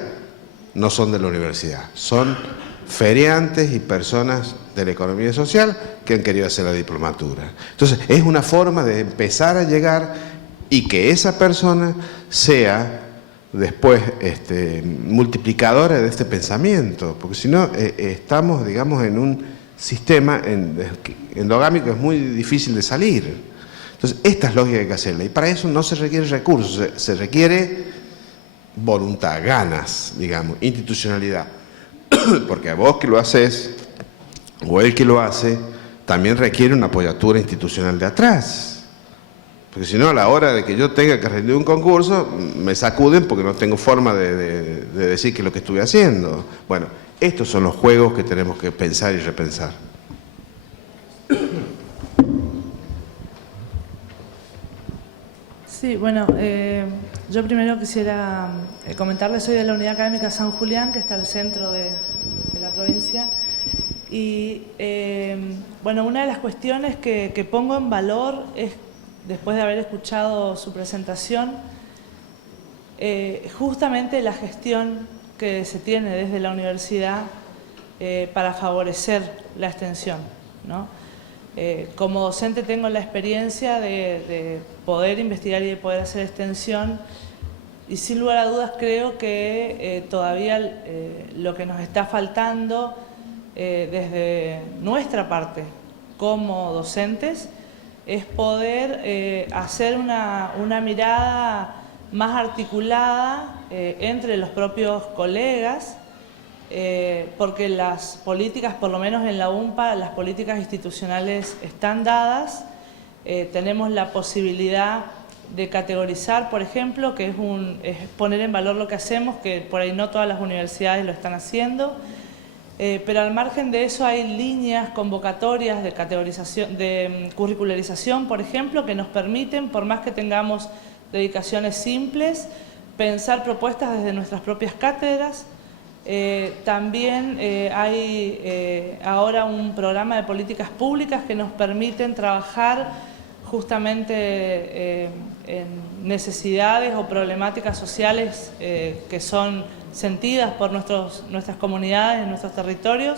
no son de la universidad, son feriantes y personas de la economía social que han querido hacer la diplomatura. Entonces, es una forma de empezar a llegar y que esa persona sea después multiplicadora de este pensamiento, porque si no, estamos, digamos, en un sistema endogámico, es muy difícil de salir. Entonces, esta es lógica que hay que hacerla, y para eso no se requiere recursos, se requiere voluntad, ganas, digamos, institucionalidad, porque a vos que lo haces, o él que lo hace, también requiere una apoyatura institucional de atrás, porque si no, a la hora de que yo tenga que rendir un concurso, me sacuden porque no tengo forma de decir que es lo que estuve haciendo. Bueno, estos son los juegos que tenemos que pensar y repensar. Sí, bueno, yo primero quisiera comentarles, soy de la Unidad Académica San Julián, que está al centro de la provincia, y bueno, una de las cuestiones que pongo en valor es, después de haber escuchado su presentación, justamente la gestión que se tiene desde la universidad para favorecer la extensión, ¿no? Como docente tengo la experiencia de poder investigar y de poder hacer extensión, y sin lugar a dudas creo que todavía lo que nos está faltando desde nuestra parte como docentes es poder hacer una mirada más articulada entre los propios colegas, porque las políticas, por lo menos en la UMPA, las políticas institucionales están dadas. Tenemos la posibilidad de categorizar, por ejemplo, que es poner en valor lo que hacemos, que por ahí no todas las universidades lo están haciendo, pero al margen de eso hay líneas convocatorias de categorización, de curricularización, por ejemplo, que nos permiten, por más que tengamos dedicaciones simples, pensar propuestas desde nuestras propias cátedras. También hay ahora un programa de políticas públicas que nos permiten trabajar justamente en necesidades o problemáticas sociales que son sentidas por nuestras comunidades, en nuestros territorios.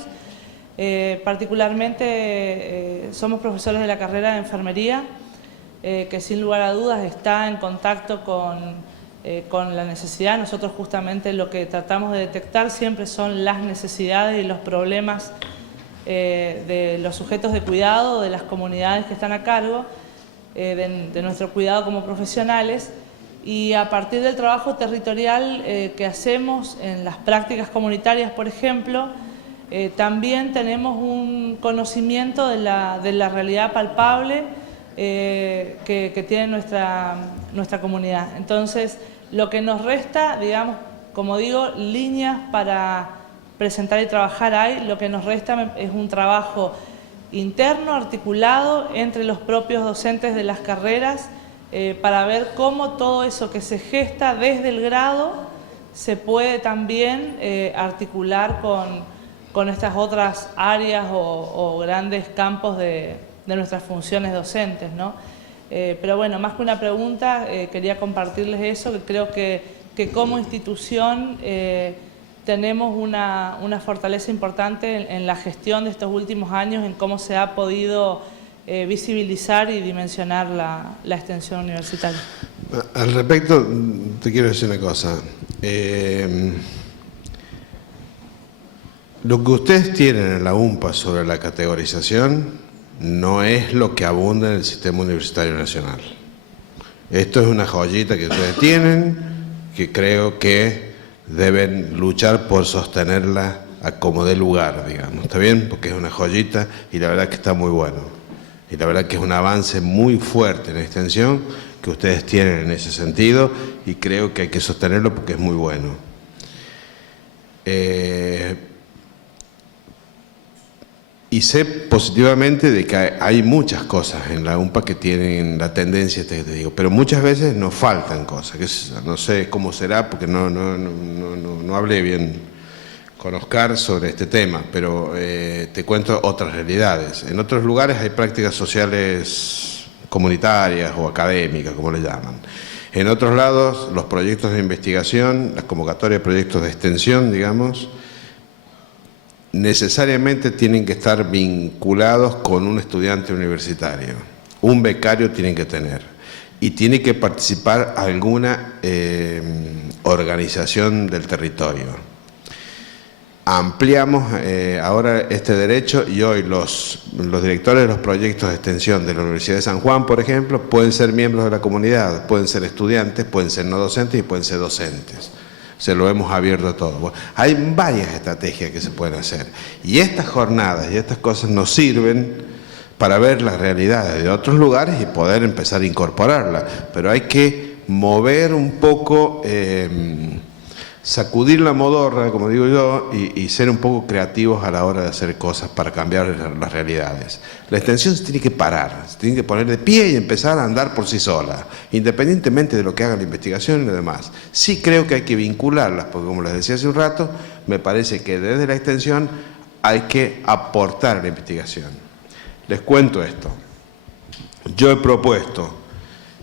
Particularmente somos profesores de la carrera de enfermería, que sin lugar a dudas está en contacto con la necesidad. Nosotros justamente lo que tratamos de detectar siempre son las necesidades y los problemas de los sujetos de cuidado, de las comunidades que están a cargo, de nuestro cuidado como profesionales, y a partir del trabajo territorial que hacemos en las prácticas comunitarias, por ejemplo, también tenemos un conocimiento de la realidad palpable que tiene nuestra comunidad. Entonces, lo que nos resta, digamos, como digo, líneas para presentar y trabajar hay, lo que nos resta es un trabajo interno, articulado entre los propios docentes de las carreras, para ver cómo todo eso que se gesta desde el grado se puede también articular con estas otras áreas o grandes campos de nuestras funciones docentes, ¿no? Pero bueno, más que una pregunta, quería compartirles eso, que creo que como institución tenemos una fortaleza importante en la gestión de estos últimos años, en cómo se ha podido visibilizar y dimensionar la extensión universitaria. Al respecto, te quiero decir una cosa. Lo que ustedes tienen en la UMPA sobre la categorización no es lo que abunda en el sistema universitario nacional. Esto es una joyita que ustedes tienen, que creo que deben luchar por sostenerla a como dé lugar, digamos. ¿Está bien? Porque es una joyita y la verdad que está muy bueno. Y la verdad que es un avance muy fuerte en extensión que ustedes tienen en ese sentido y creo que hay que sostenerlo porque es muy bueno. Y sé positivamente de que hay muchas cosas en la UMPA que tienen la tendencia, te digo, pero muchas veces nos faltan cosas, que no sé cómo será porque no hablé bien con Oscar sobre este tema, pero te cuento otras realidades. En otros lugares hay prácticas sociales comunitarias o académicas, como le llaman. En otros lados, los proyectos de investigación, las convocatorias de proyectos de extensión, digamos, necesariamente tienen que estar vinculados con un estudiante universitario. Un becario tienen que tener. Y tiene que participar alguna organización del territorio. Ampliamos ahora este derecho y hoy los directores de los proyectos de extensión de la Universidad de San Juan, por ejemplo, pueden ser miembros de la comunidad, pueden ser estudiantes, pueden ser no docentes y pueden ser docentes. Se lo hemos abierto a todo. Bueno, hay varias estrategias que se pueden hacer. Y estas jornadas y estas cosas nos sirven para ver las realidades de otros lugares y poder empezar a incorporarlas. Pero hay que mover un poco, sacudir la modorra, como digo yo, y ser un poco creativos a la hora de hacer cosas para cambiar las realidades. La extensión se tiene que parar, se tiene que poner de pie y empezar a andar por sí sola, independientemente de lo que haga la investigación y lo demás. Sí creo que hay que vincularlas, porque como les decía hace un rato, me parece que desde la extensión hay que aportar a la investigación. Les cuento esto. Yo he propuesto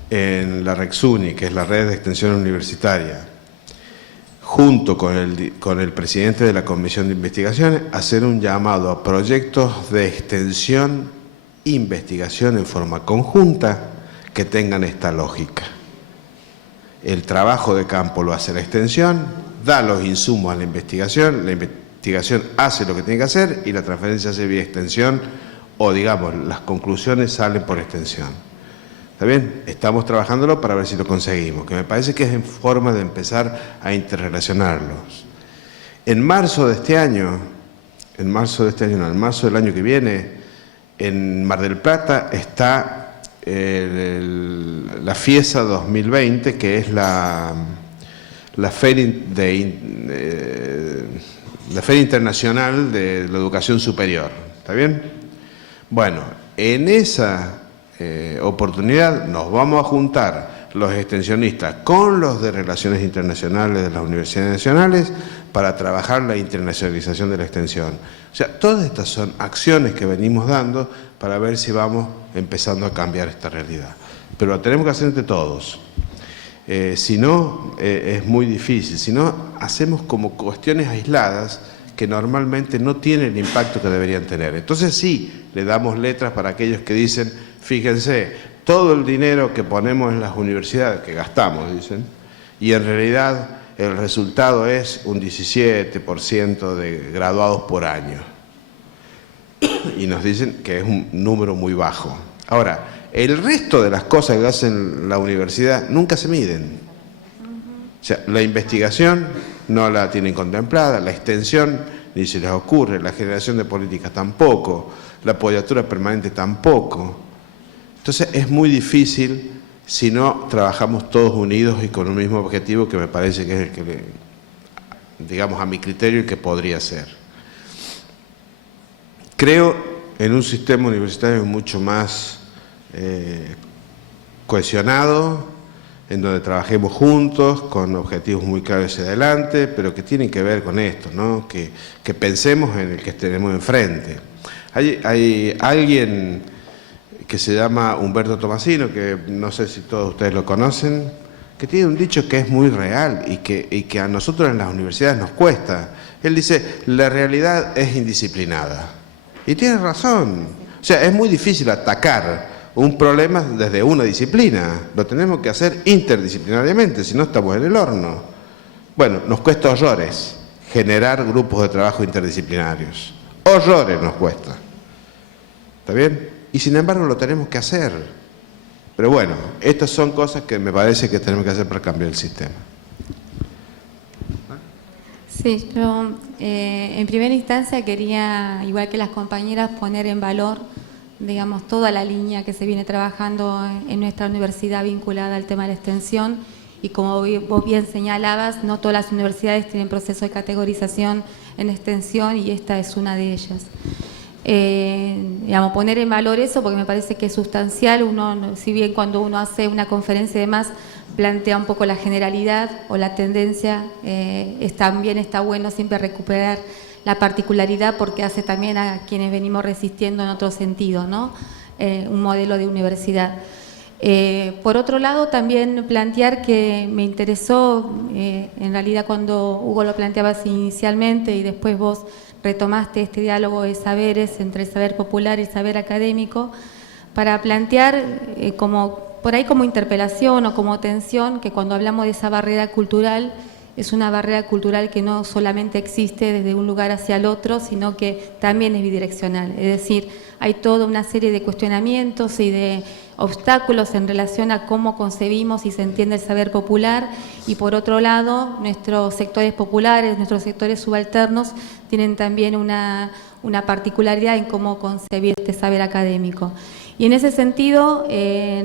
en la REXUNI, que es la red de extensión universitaria, junto con el presidente de la Comisión de Investigaciones, hacer un llamado a proyectos de extensión, investigación en forma conjunta que tengan esta lógica. El trabajo de campo lo hace la extensión, da los insumos a la investigación hace lo que tiene que hacer y la transferencia se hace vía extensión o, digamos, las conclusiones salen por extensión. ¿Está bien? Estamos trabajándolo para ver si lo conseguimos, que me parece que es en forma de empezar a interrelacionarlos. En marzo de este año, en marzo del año que viene, en Mar del Plata está la FIESA 2020, que es la Feria Internacional de la Educación Superior. ¿Está bien? Bueno, en esa oportunidad nos vamos a juntar los extensionistas con los de Relaciones Internacionales de las Universidades Nacionales para trabajar la internacionalización de la extensión. O sea, todas estas son acciones que venimos dando para ver si vamos empezando a cambiar esta realidad. Pero lo tenemos que hacer entre todos. Si no, es muy difícil. Si no, hacemos como cuestiones aisladas que normalmente no tienen el impacto que deberían tener. Entonces sí, le damos letras para aquellos que dicen, fíjense, todo el dinero que ponemos en las universidades, que gastamos, dicen, y en realidad el resultado es un 17% de graduados por año. Y nos dicen que es un número muy bajo. Ahora, el resto de las cosas que hacen la universidad nunca se miden. O sea, la investigación no la tienen contemplada, la extensión ni se les ocurre, la generación de políticas tampoco, la apoyatura permanente tampoco. Entonces es muy difícil si no trabajamos todos unidos y con un mismo objetivo, que me parece que es el que, digamos, a mi criterio, el que podría ser. Creo en un sistema universitario mucho más cohesionado, en donde trabajemos juntos, con objetivos muy claros hacia adelante, pero que tienen que ver con esto, ¿no? Que pensemos en el que tenemos enfrente. Hay alguien que se llama Humberto Tomasino, que no sé si todos ustedes lo conocen, que tiene un dicho que es muy real y que a nosotros en las universidades nos cuesta. Él dice, la realidad es indisciplinada. Y tiene razón. O sea, es muy difícil atacar un problema desde una disciplina, lo tenemos que hacer interdisciplinariamente, si no estamos en el horno. Bueno, nos cuesta horrores generar grupos de trabajo interdisciplinarios, horrores nos cuesta, ¿está bien? Y sin embargo lo tenemos que hacer, pero bueno, estas son cosas que me parece que tenemos que hacer para cambiar el sistema. Sí, yo en primera instancia quería, igual que las compañeras, poner en valor, digamos, toda la línea que se viene trabajando en nuestra universidad vinculada al tema de la extensión, y como vos bien señalabas, no todas las universidades tienen proceso de categorización en extensión y esta es una de ellas. Digamos, poner en valor eso porque me parece que es sustancial. Uno, si bien cuando uno hace una conferencia y demás plantea un poco la generalidad o la tendencia, también está bueno siempre recuperar la particularidad porque hace también a quienes venimos resistiendo en otro sentido, ¿no? Un modelo de universidad. Por otro lado, también plantear que me interesó, en realidad cuando Hugo lo planteabas inicialmente y después vos retomaste este diálogo de saberes entre el saber popular y el saber académico, para plantear por ahí como interpelación o como tensión que cuando hablamos de esa barrera cultural, es una barrera cultural que no solamente existe desde un lugar hacia el otro, sino que también es bidireccional. Es decir, hay toda una serie de cuestionamientos y de obstáculos en relación a cómo concebimos y se entiende el saber popular, y por otro lado, nuestros sectores populares, nuestros sectores subalternos, tienen también una particularidad en cómo concebir este saber académico. Y en ese sentido,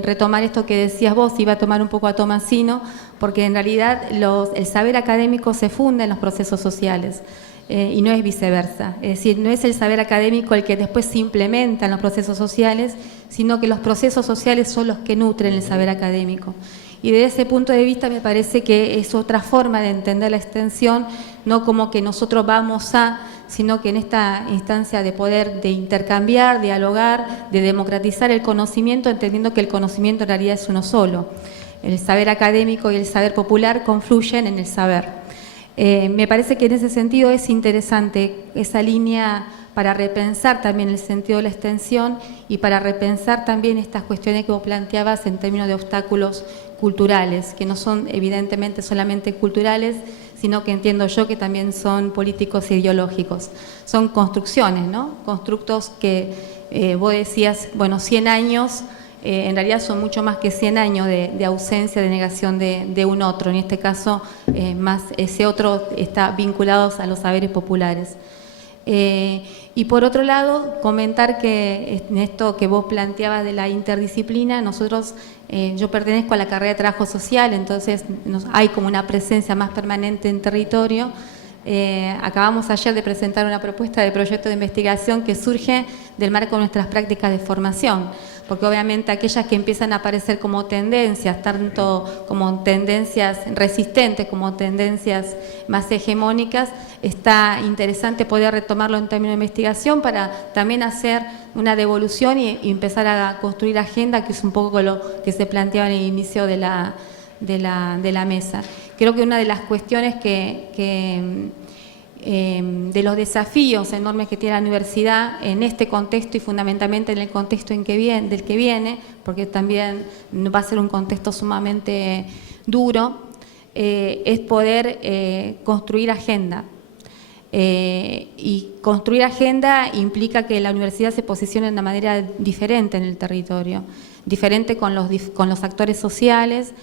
retomar esto que decías vos, iba a tomar un poco a Tomasino, porque en realidad el saber académico se funda en los procesos sociales y no es viceversa. Es decir, no es el saber académico el que después se implementa en los procesos sociales, sino que los procesos sociales son los que nutren el saber académico. Y desde ese punto de vista me parece que es otra forma de entender la extensión, no como que nosotros vamos a, sino que en esta instancia de poder de intercambiar, dialogar, de democratizar el conocimiento, entendiendo que el conocimiento en realidad es uno solo. El saber académico y el saber popular confluyen en el saber. Me parece que en ese sentido es interesante esa línea para repensar también el sentido de la extensión y para repensar también estas cuestiones que vos planteabas en términos de obstáculos culturales, que no son evidentemente solamente culturales, sino que entiendo yo que también son políticos e ideológicos. Son construcciones, ¿no? Constructos que vos decías, bueno, 100 años, en realidad son mucho más que 100 años de ausencia, de negación de un otro. En este caso, más ese otro está vinculado a los saberes populares. Y por otro lado, comentar que en esto que vos planteabas de la interdisciplina, nosotros, yo pertenezco a la carrera de trabajo social, entonces hay como una presencia más permanente en territorio. Acabamos ayer de presentar una propuesta de proyecto de investigación que surge del marco de nuestras prácticas de formación, porque obviamente aquellas que empiezan a aparecer como tendencias, tanto como tendencias resistentes como tendencias más hegemónicas, está interesante poder retomarlo en términos de investigación para también hacer una devolución y empezar a construir agenda, que es un poco lo que se planteaba en el inicio de la mesa. Creo que una de las cuestiones de los desafíos enormes que tiene la universidad en este contexto y fundamentalmente en el contexto del que viene, porque también va a ser un contexto sumamente duro, es poder construir agenda. Y construir agenda implica que la universidad se posicione de una manera diferente en el territorio, diferente con los actores sociales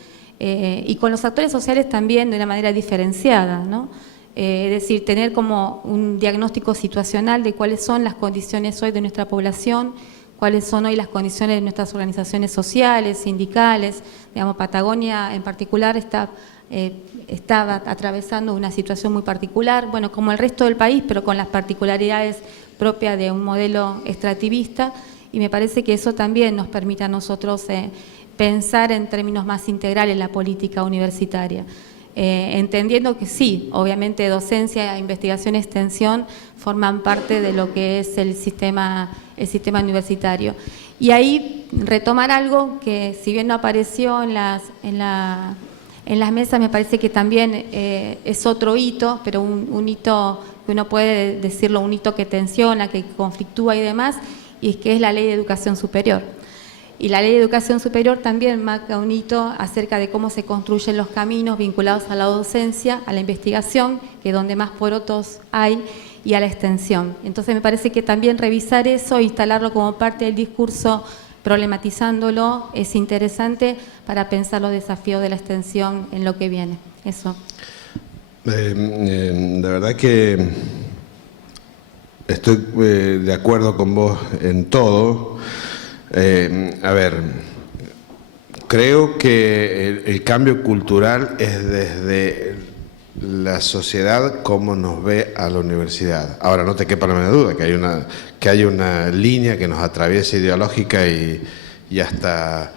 y con los actores sociales también de una manera diferenciada, ¿no? Es decir, tener como un diagnóstico situacional de cuáles son las condiciones hoy de nuestra población, cuáles son hoy las condiciones de nuestras organizaciones sociales, sindicales. Digamos, Patagonia en particular estaba atravesando una situación muy particular, bueno, como el resto del país, pero con las particularidades propias de un modelo extractivista, y me parece que eso también nos permite a nosotros pensar en términos más integrales la política universitaria. Entendiendo que sí, obviamente docencia, investigación y extensión forman parte de lo que es el sistema universitario. Y ahí retomar algo que si bien no apareció en las mesas, me parece que también es otro hito, pero un hito que uno puede decirlo, un hito que tensiona, que conflictúa y demás, y que es la Ley de Educación Superior. Y la Ley de Educación Superior también marca un hito acerca de cómo se construyen los caminos vinculados a la docencia, a la investigación, que es donde más porotos hay, y a la extensión. Entonces me parece que también revisar eso, instalarlo como parte del discurso, problematizándolo, es interesante para pensar los desafíos de la extensión en lo que viene. Eso. De verdad que estoy de acuerdo con vos en todo. A ver, creo que el cambio cultural es desde la sociedad cómo nos ve a la universidad. Ahora, no te quepa la menor duda que hay una línea que nos atraviesa ideológica y hasta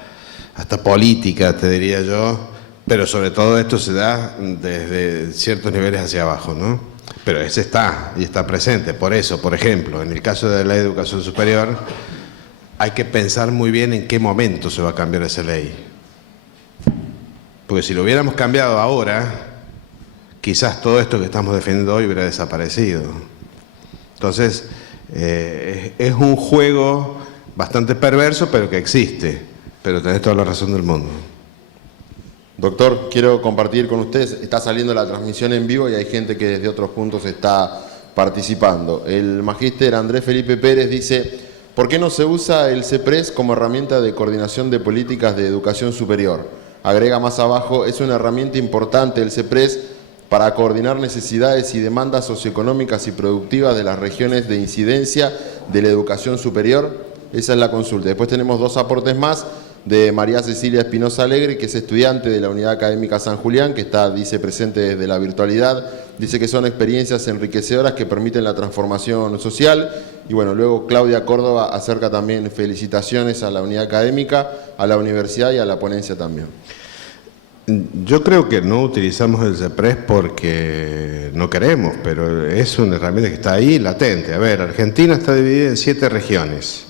política, te diría yo, pero sobre todo esto se da desde ciertos niveles hacia abajo, ¿no? Pero ese está y está presente. Por eso, por ejemplo, en el caso de la educación superior, hay que pensar muy bien en qué momento se va a cambiar esa ley. Porque si lo hubiéramos cambiado ahora, quizás todo esto que estamos defendiendo hoy hubiera desaparecido. Entonces, es un juego bastante perverso, pero que existe. Pero tenés toda la razón del mundo. Doctor, quiero compartir con ustedes, está saliendo la transmisión en vivo y hay gente que desde otros puntos está participando. El magíster Andrés Felipe Pérez dice: ¿por qué no se usa el CEPRES como herramienta de coordinación de políticas de educación superior? Agrega más abajo: es una herramienta importante el CEPRES para coordinar necesidades y demandas socioeconómicas y productivas de las regiones de incidencia de la educación superior. Esa es la consulta. Después tenemos dos aportes más de María Cecilia Espinosa Alegre, que es estudiante de la Unidad Académica San Julián, que dice presente desde la virtualidad. Dice que son experiencias enriquecedoras que permiten la transformación social. Y bueno, luego Claudia Córdoba acerca también felicitaciones a la Unidad Académica, a la universidad y a la ponencia también. Yo creo que no utilizamos el CEPRES porque no queremos, pero es una herramienta que está ahí latente. A ver, Argentina está dividida en 7 regiones.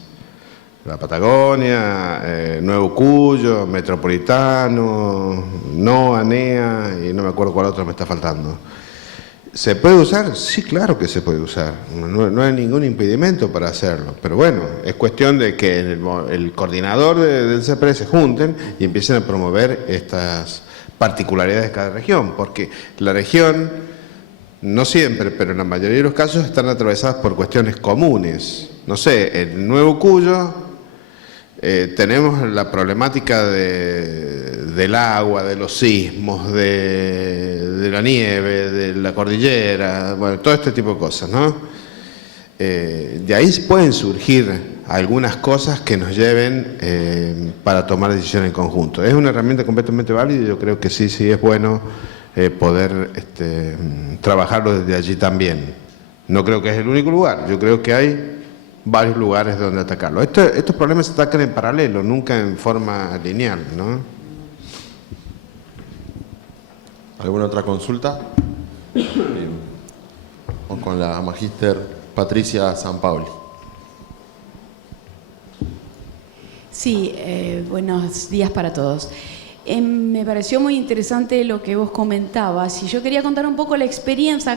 La Patagonia, Nuevo Cuyo, Metropolitano, NOA, NEA y no me acuerdo cuál otra me está faltando. ¿Se puede usar? Sí, claro que se puede usar. No hay ningún impedimento para hacerlo. Pero bueno, es cuestión de que el coordinador del CEPRES se junten y empiecen a promover estas particularidades de cada región, porque la región, no siempre, pero en la mayoría de los casos están atravesadas por cuestiones comunes. No sé, en Nuevo Cuyo tenemos la problemática del agua, de los sismos, de la nieve, de la cordillera, bueno, todo este tipo de cosas, ¿no? De ahí pueden surgir algunas cosas que nos lleven para tomar decisiones en conjunto. Es una herramienta completamente válida y yo creo que sí es bueno poder trabajarlo desde allí también. No creo que es el único lugar, yo creo que hay varios lugares donde atacarlo. Estos problemas se atacan en paralelo, nunca en forma lineal, ¿no? ¿Alguna otra consulta? Bien. Vamos con la magíster Patricia Sampaoli. Sí, buenos días para todos. Me pareció muy interesante lo que vos comentabas y yo quería contar un poco la experiencia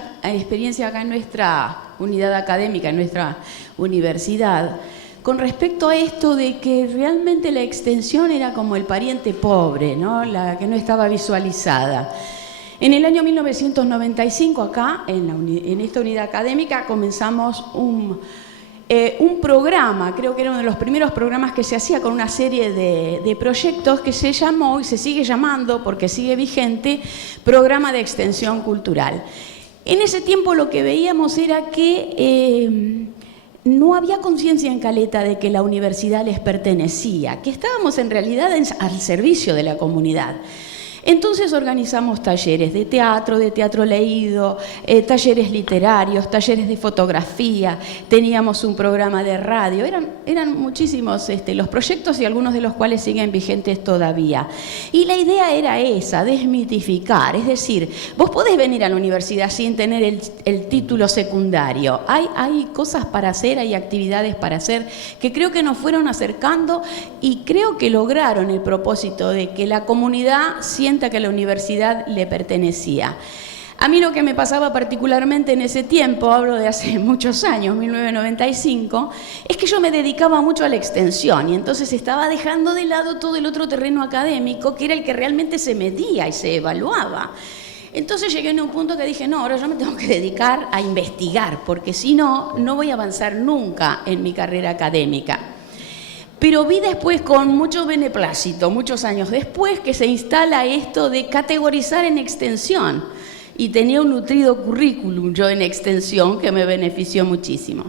acá en nuestra unidad académica, en nuestra universidad, con respecto a esto de que realmente la extensión era como el pariente pobre, ¿no? La que no estaba visualizada. En el año 1995 acá, en esta unidad académica, comenzamos un programa, creo que era uno de los primeros programas que se hacía con una serie de proyectos que se llamó y se sigue llamando, porque sigue vigente, Programa de Extensión Cultural. En ese tiempo lo que veíamos era que no había conciencia en Caleta de que la universidad les pertenecía, que estábamos en realidad al servicio de la comunidad. Entonces organizamos talleres de teatro leído, talleres literarios, talleres de fotografía, teníamos un programa de radio, eran muchísimos los proyectos y algunos de los cuales siguen vigentes todavía. Y la idea era esa, desmitificar, es decir, vos podés venir a la universidad sin tener el título secundario, hay cosas para hacer, hay actividades para hacer que creo que nos fueron acercando y creo que lograron el propósito de que la comunidad sienta que la universidad le pertenecía. A mí lo que me pasaba particularmente en ese tiempo, hablo de hace muchos años, 1995, es que yo me dedicaba mucho a la extensión y entonces estaba dejando de lado todo el otro terreno académico, que era el que realmente se medía y se evaluaba. Entonces llegué a un punto que dije, no, ahora yo me tengo que dedicar a investigar, porque si no, no voy a avanzar nunca en mi carrera académica. Pero vi después con mucho beneplácito, muchos años después, que se instala esto de categorizar en extensión. Y tenía un nutrido currículum yo en extensión que me benefició muchísimo.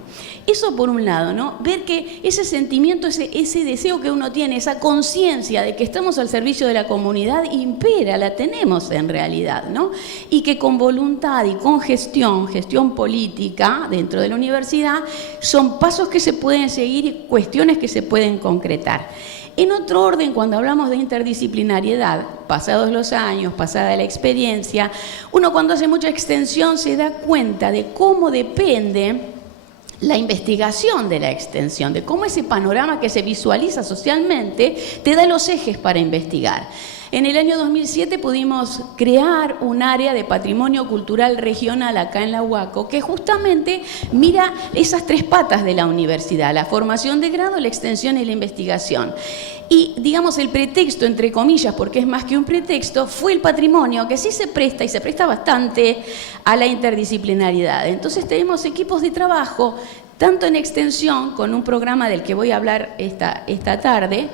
Eso por un lado, ¿no? Ver que ese sentimiento, ese deseo que uno tiene, esa conciencia de que estamos al servicio de la comunidad impera, la tenemos en realidad, ¿no? Y que con voluntad y con gestión política dentro de la universidad, son pasos que se pueden seguir y cuestiones que se pueden concretar. En otro orden, cuando hablamos de interdisciplinariedad, pasados los años, pasada la experiencia, uno cuando hace mucha extensión se da cuenta de cómo depende la investigación de la extensión, de cómo ese panorama que se visualiza socialmente te da los ejes para investigar. En el año 2007 pudimos crear un área de patrimonio cultural regional acá en la UACO que justamente mira esas tres patas de la universidad, la formación de grado, la extensión y la investigación. Y digamos el pretexto, entre comillas, porque es más que un pretexto, fue el patrimonio que sí se presta y se presta bastante a la interdisciplinariedad. Entonces tenemos equipos de trabajo, tanto en extensión, con un programa del que voy a hablar esta tarde,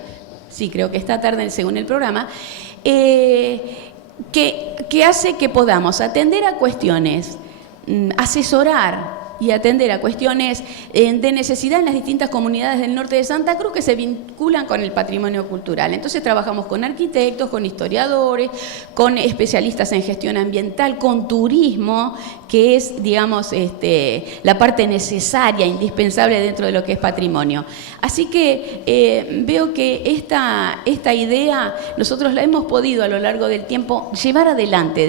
sí creo que esta tarde según el programa, que hace que podamos atender a cuestiones, asesorar y atender a cuestiones de necesidad en las distintas comunidades del norte de Santa Cruz que se vinculan con el patrimonio cultural. Entonces trabajamos con arquitectos, con historiadores, con especialistas en gestión ambiental, con turismo, que es, digamos, la parte necesaria, indispensable dentro de lo que es patrimonio. Así que veo que esta idea nosotros la hemos podido a lo largo del tiempo llevar adelante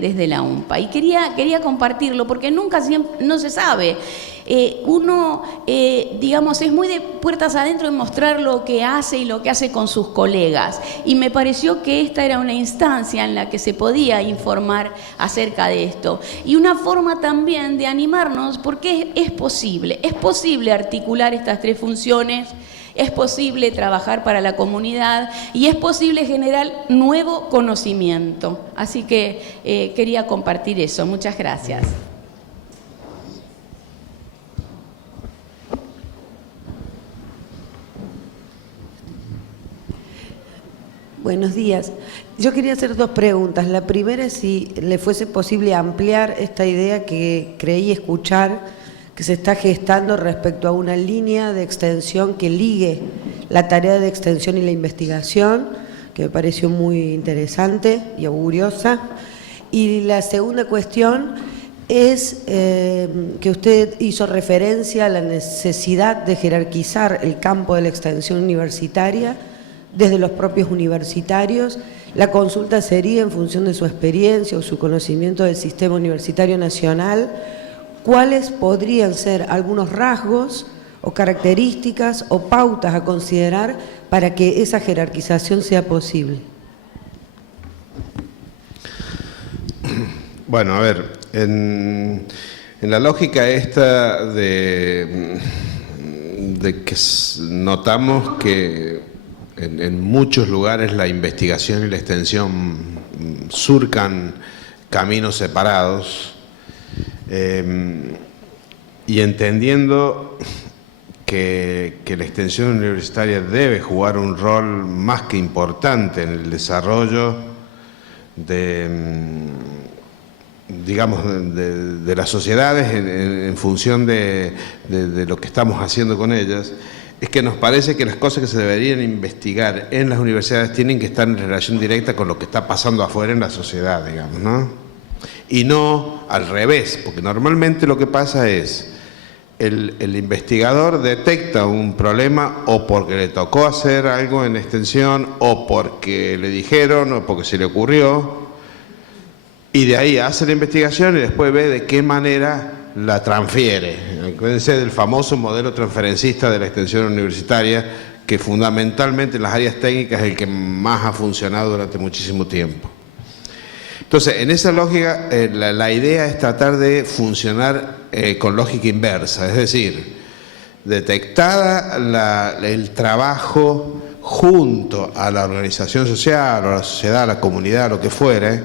desde la UMPA. Y quería compartirlo porque nunca no se sabe. Uno, digamos, es muy de puertas adentro en mostrar lo que hace y lo que hace con sus colegas. Y me pareció que esta era una instancia en la que se podía informar acerca de esto. Y una forma también de animarnos, porque es posible articular estas tres funciones, es posible trabajar para la comunidad y es posible generar nuevo conocimiento. Así que quería compartir eso. Muchas gracias. Buenos días. Yo quería hacer dos preguntas. La primera es si le fuese posible ampliar esta idea que creí escuchar que se está gestando respecto a una línea de extensión que ligue la tarea de extensión y la investigación, que me pareció muy interesante y auguriosa. Y la segunda cuestión es que usted hizo referencia a la necesidad de jerarquizar el campo de la extensión universitaria desde los propios universitarios. La consulta sería, en función de su experiencia o su conocimiento del sistema universitario nacional, ¿cuáles podrían ser algunos rasgos o características o pautas a considerar para que esa jerarquización sea posible? Bueno, a ver, en la lógica esta de que notamos que en muchos lugares la investigación y la extensión surcan caminos separados, y entendiendo que la extensión universitaria debe jugar un rol más que importante en el desarrollo de las sociedades en función de lo que estamos haciendo con ellas, es que nos parece que las cosas que se deberían investigar en las universidades tienen que estar en relación directa con lo que está pasando afuera en la sociedad, digamos, ¿no? Y no al revés, porque normalmente lo que pasa es el investigador detecta un problema o porque le tocó hacer algo en extensión o porque le dijeron o porque se le ocurrió, y de ahí hace la investigación y después ve de qué manera la transfiere. Acuérdense del famoso modelo transferencista de la extensión universitaria, que fundamentalmente en las áreas técnicas es el que más ha funcionado durante muchísimo tiempo. Entonces, en esa lógica, la idea es tratar de funcionar con lógica inversa, es decir, detectada el trabajo junto a la organización social, o a la sociedad, a la comunidad, lo que fuere,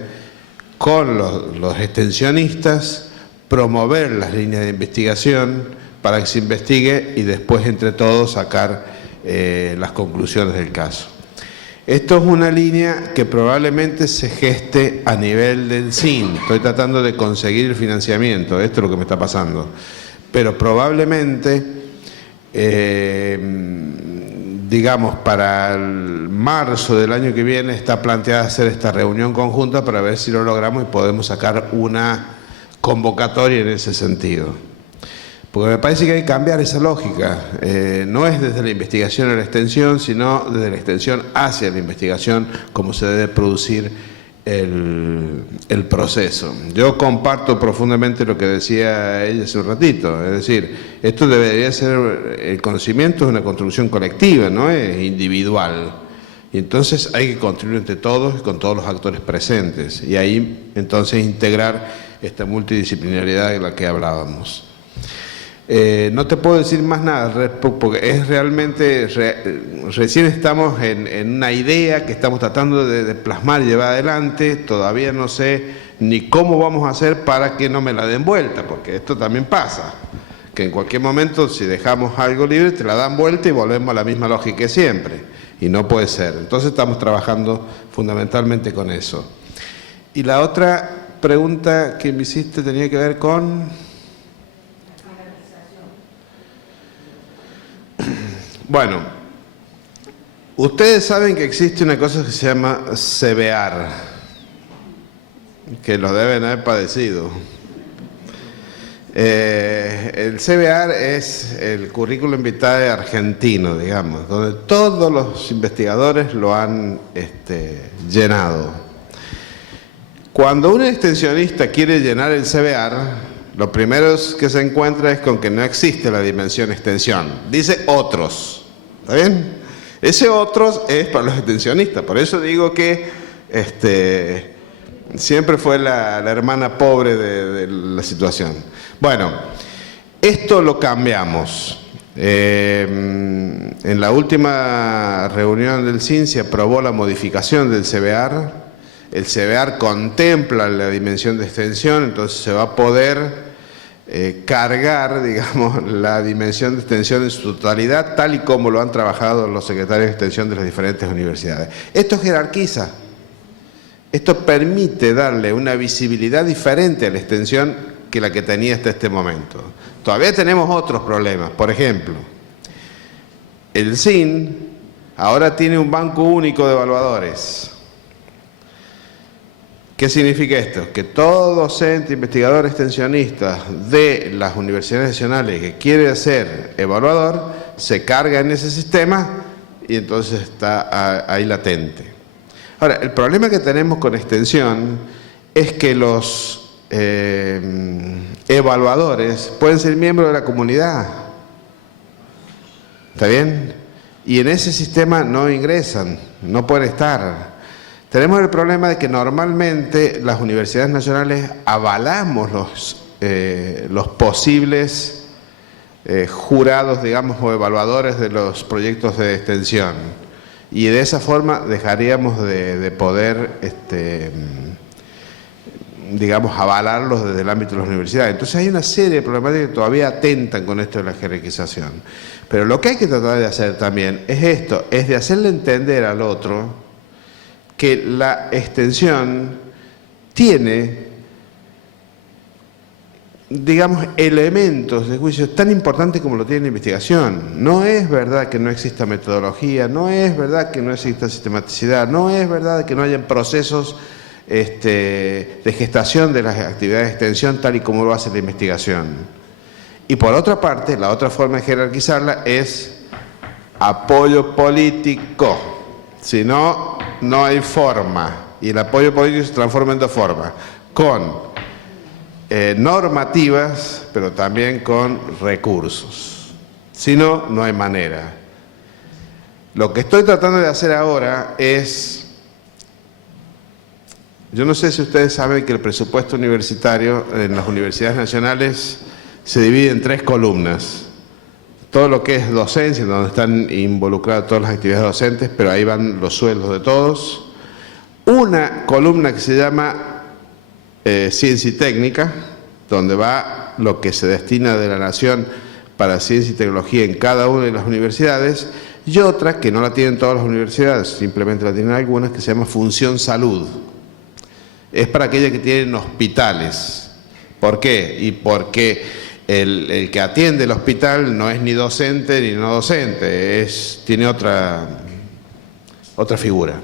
con los extensionistas, promover las líneas de investigación para que se investigue y después entre todos sacar las conclusiones del caso. Esto es una línea que probablemente se geste a nivel del CIN. Estoy tratando de conseguir el financiamiento, esto es lo que me está pasando. Pero probablemente, digamos, para el marzo del año que viene está planteada hacer esta reunión conjunta para ver si lo logramos y podemos sacar una convocatoria en ese sentido. Porque me parece que hay que cambiar esa lógica. No es desde la investigación a la extensión, sino desde la extensión hacia la investigación como se debe producir el proceso. Yo comparto profundamente lo que decía ella hace un ratito. Es decir, esto debería ser, el conocimiento es una construcción colectiva, no es individual. Y entonces hay que construir entre todos y con todos los actores presentes. Y ahí entonces integrar esta multidisciplinaridad de la que hablábamos. No te puedo decir más nada, porque es realmente, recién estamos en una idea que estamos tratando de plasmar y llevar adelante. Todavía no sé ni cómo vamos a hacer para que no me la den vuelta, porque esto también pasa, que en cualquier momento si dejamos algo libre te la dan vuelta y volvemos a la misma lógica que siempre, y no puede ser. Entonces estamos trabajando fundamentalmente con eso. Y la otra pregunta que me hiciste tenía que ver con... Bueno, ustedes saben que existe una cosa que se llama CBAR, que lo deben haber padecido. El CBAR es el currículum vitae argentino, digamos, donde todos los investigadores lo han llenado. Cuando un extensionista quiere llenar el CBAR, lo primero que se encuentra es con que no existe la dimensión extensión. Dice otros. ¿Está bien? Ese otros es para los extensionistas. Por eso digo que siempre fue la hermana pobre de la situación. Bueno, esto lo cambiamos. En la última reunión del CIN se aprobó la modificación del CBAR. El CBAR contempla la dimensión de extensión, entonces se va a poder cargar, digamos, la dimensión de extensión en su totalidad, tal y como lo han trabajado los secretarios de extensión de las diferentes universidades. Esto jerarquiza, esto permite darle una visibilidad diferente a la extensión que la que tenía hasta este momento. Todavía tenemos otros problemas, por ejemplo, el CIN ahora tiene un banco único de evaluadores. ¿Qué significa esto? Que todo docente, investigador, extensionista de las universidades nacionales que quiere ser evaluador, se carga en ese sistema y entonces está ahí latente. Ahora, el problema que tenemos con extensión es que los evaluadores pueden ser miembros de la comunidad. ¿Está bien? Y en ese sistema no ingresan, no pueden estar. Tenemos el problema de que normalmente las universidades nacionales avalamos los posibles jurados, digamos, o evaluadores de los proyectos de extensión. Y de esa forma dejaríamos de poder, digamos, avalarlos desde el ámbito de las universidades. Entonces hay una serie de problemáticas que todavía atentan con esto de la jerarquización. Pero lo que hay que tratar de hacer también es esto, es de hacerle entender al otro que la extensión tiene, digamos, elementos de juicio tan importantes como lo tiene la investigación. No es verdad que no exista metodología, no es verdad que no exista sistematicidad, no es verdad que no hayan procesos de gestación de las actividades de extensión tal y como lo hace la investigación. Y por otra parte, la otra forma de jerarquizarla es apoyo político. Si no, no hay forma. Y el apoyo político se transforma en dos formas. Con normativas, pero también con recursos. Si no, no hay manera. Lo que estoy tratando de hacer ahora es Yo no sé si ustedes saben que el presupuesto universitario en las universidades nacionales se divide en 3 columnas. Todo lo que es docencia, donde están involucradas todas las actividades docentes, pero ahí van los sueldos de todos. Una columna que se llama ciencia y técnica, donde va lo que se destina de la nación para ciencia y tecnología en cada una de las universidades, y otra que no la tienen todas las universidades, simplemente la tienen algunas, que se llama función salud. Es para aquellas que tienen hospitales. ¿Por qué? Y porque el que atiende el hospital no es ni docente ni no docente, tiene otra figura.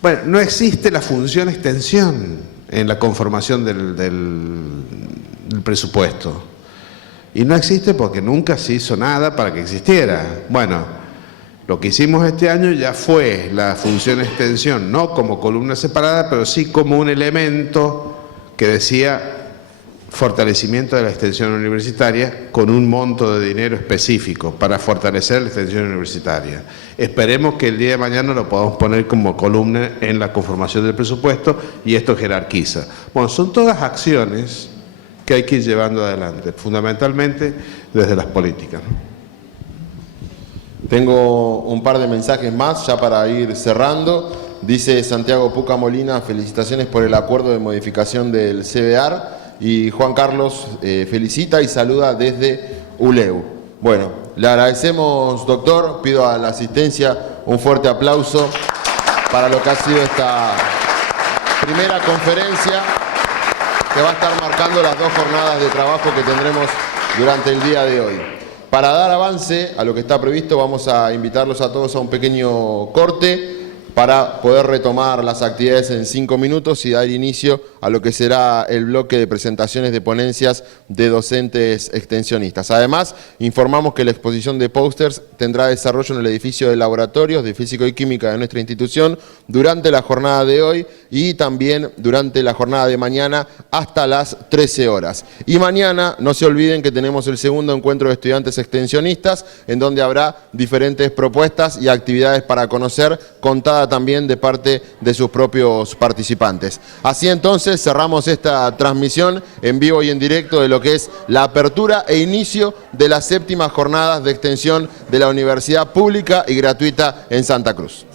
Bueno, no existe la función extensión en la conformación del presupuesto. Y no existe porque nunca se hizo nada para que existiera. Bueno, lo que hicimos este año ya fue la función extensión, no como columna separada, pero sí como un elemento que decía fortalecimiento de la extensión universitaria con un monto de dinero específico para fortalecer la extensión universitaria. Esperemos que el día de mañana lo podamos poner como columna en la conformación del presupuesto y esto jerarquiza. Bueno, son todas acciones que hay que ir llevando adelante, fundamentalmente desde las políticas. Tengo un par de mensajes más ya para ir cerrando. Dice Santiago Puca Molina, felicitaciones por el acuerdo de modificación del CBAR. Y Juan Carlos felicita y saluda desde ULEU. Bueno, le agradecemos, doctor. Pido a la asistencia un fuerte aplauso para lo que ha sido esta primera conferencia que va a estar marcando las 2 jornadas de trabajo que tendremos durante el día de hoy. Para dar avance a lo que está previsto, vamos a invitarlos a todos a un pequeño corte para poder retomar las actividades en 5 minutos y dar inicio a lo que será el bloque de presentaciones de ponencias de docentes extensionistas. Además, informamos que la exposición de pósters tendrá desarrollo en el edificio de laboratorios de Física y Química de nuestra institución durante la jornada de hoy y también durante la jornada de mañana hasta las 13 horas. Y mañana, no se olviden que tenemos el segundo encuentro de estudiantes extensionistas, en donde habrá diferentes propuestas y actividades para conocer, contada también de parte de sus propios participantes. Así entonces cerramos esta transmisión en vivo y en directo de lo que es la apertura e inicio de las 7ª jornadas de extensión de la Universidad Pública y Gratuita en Santa Cruz.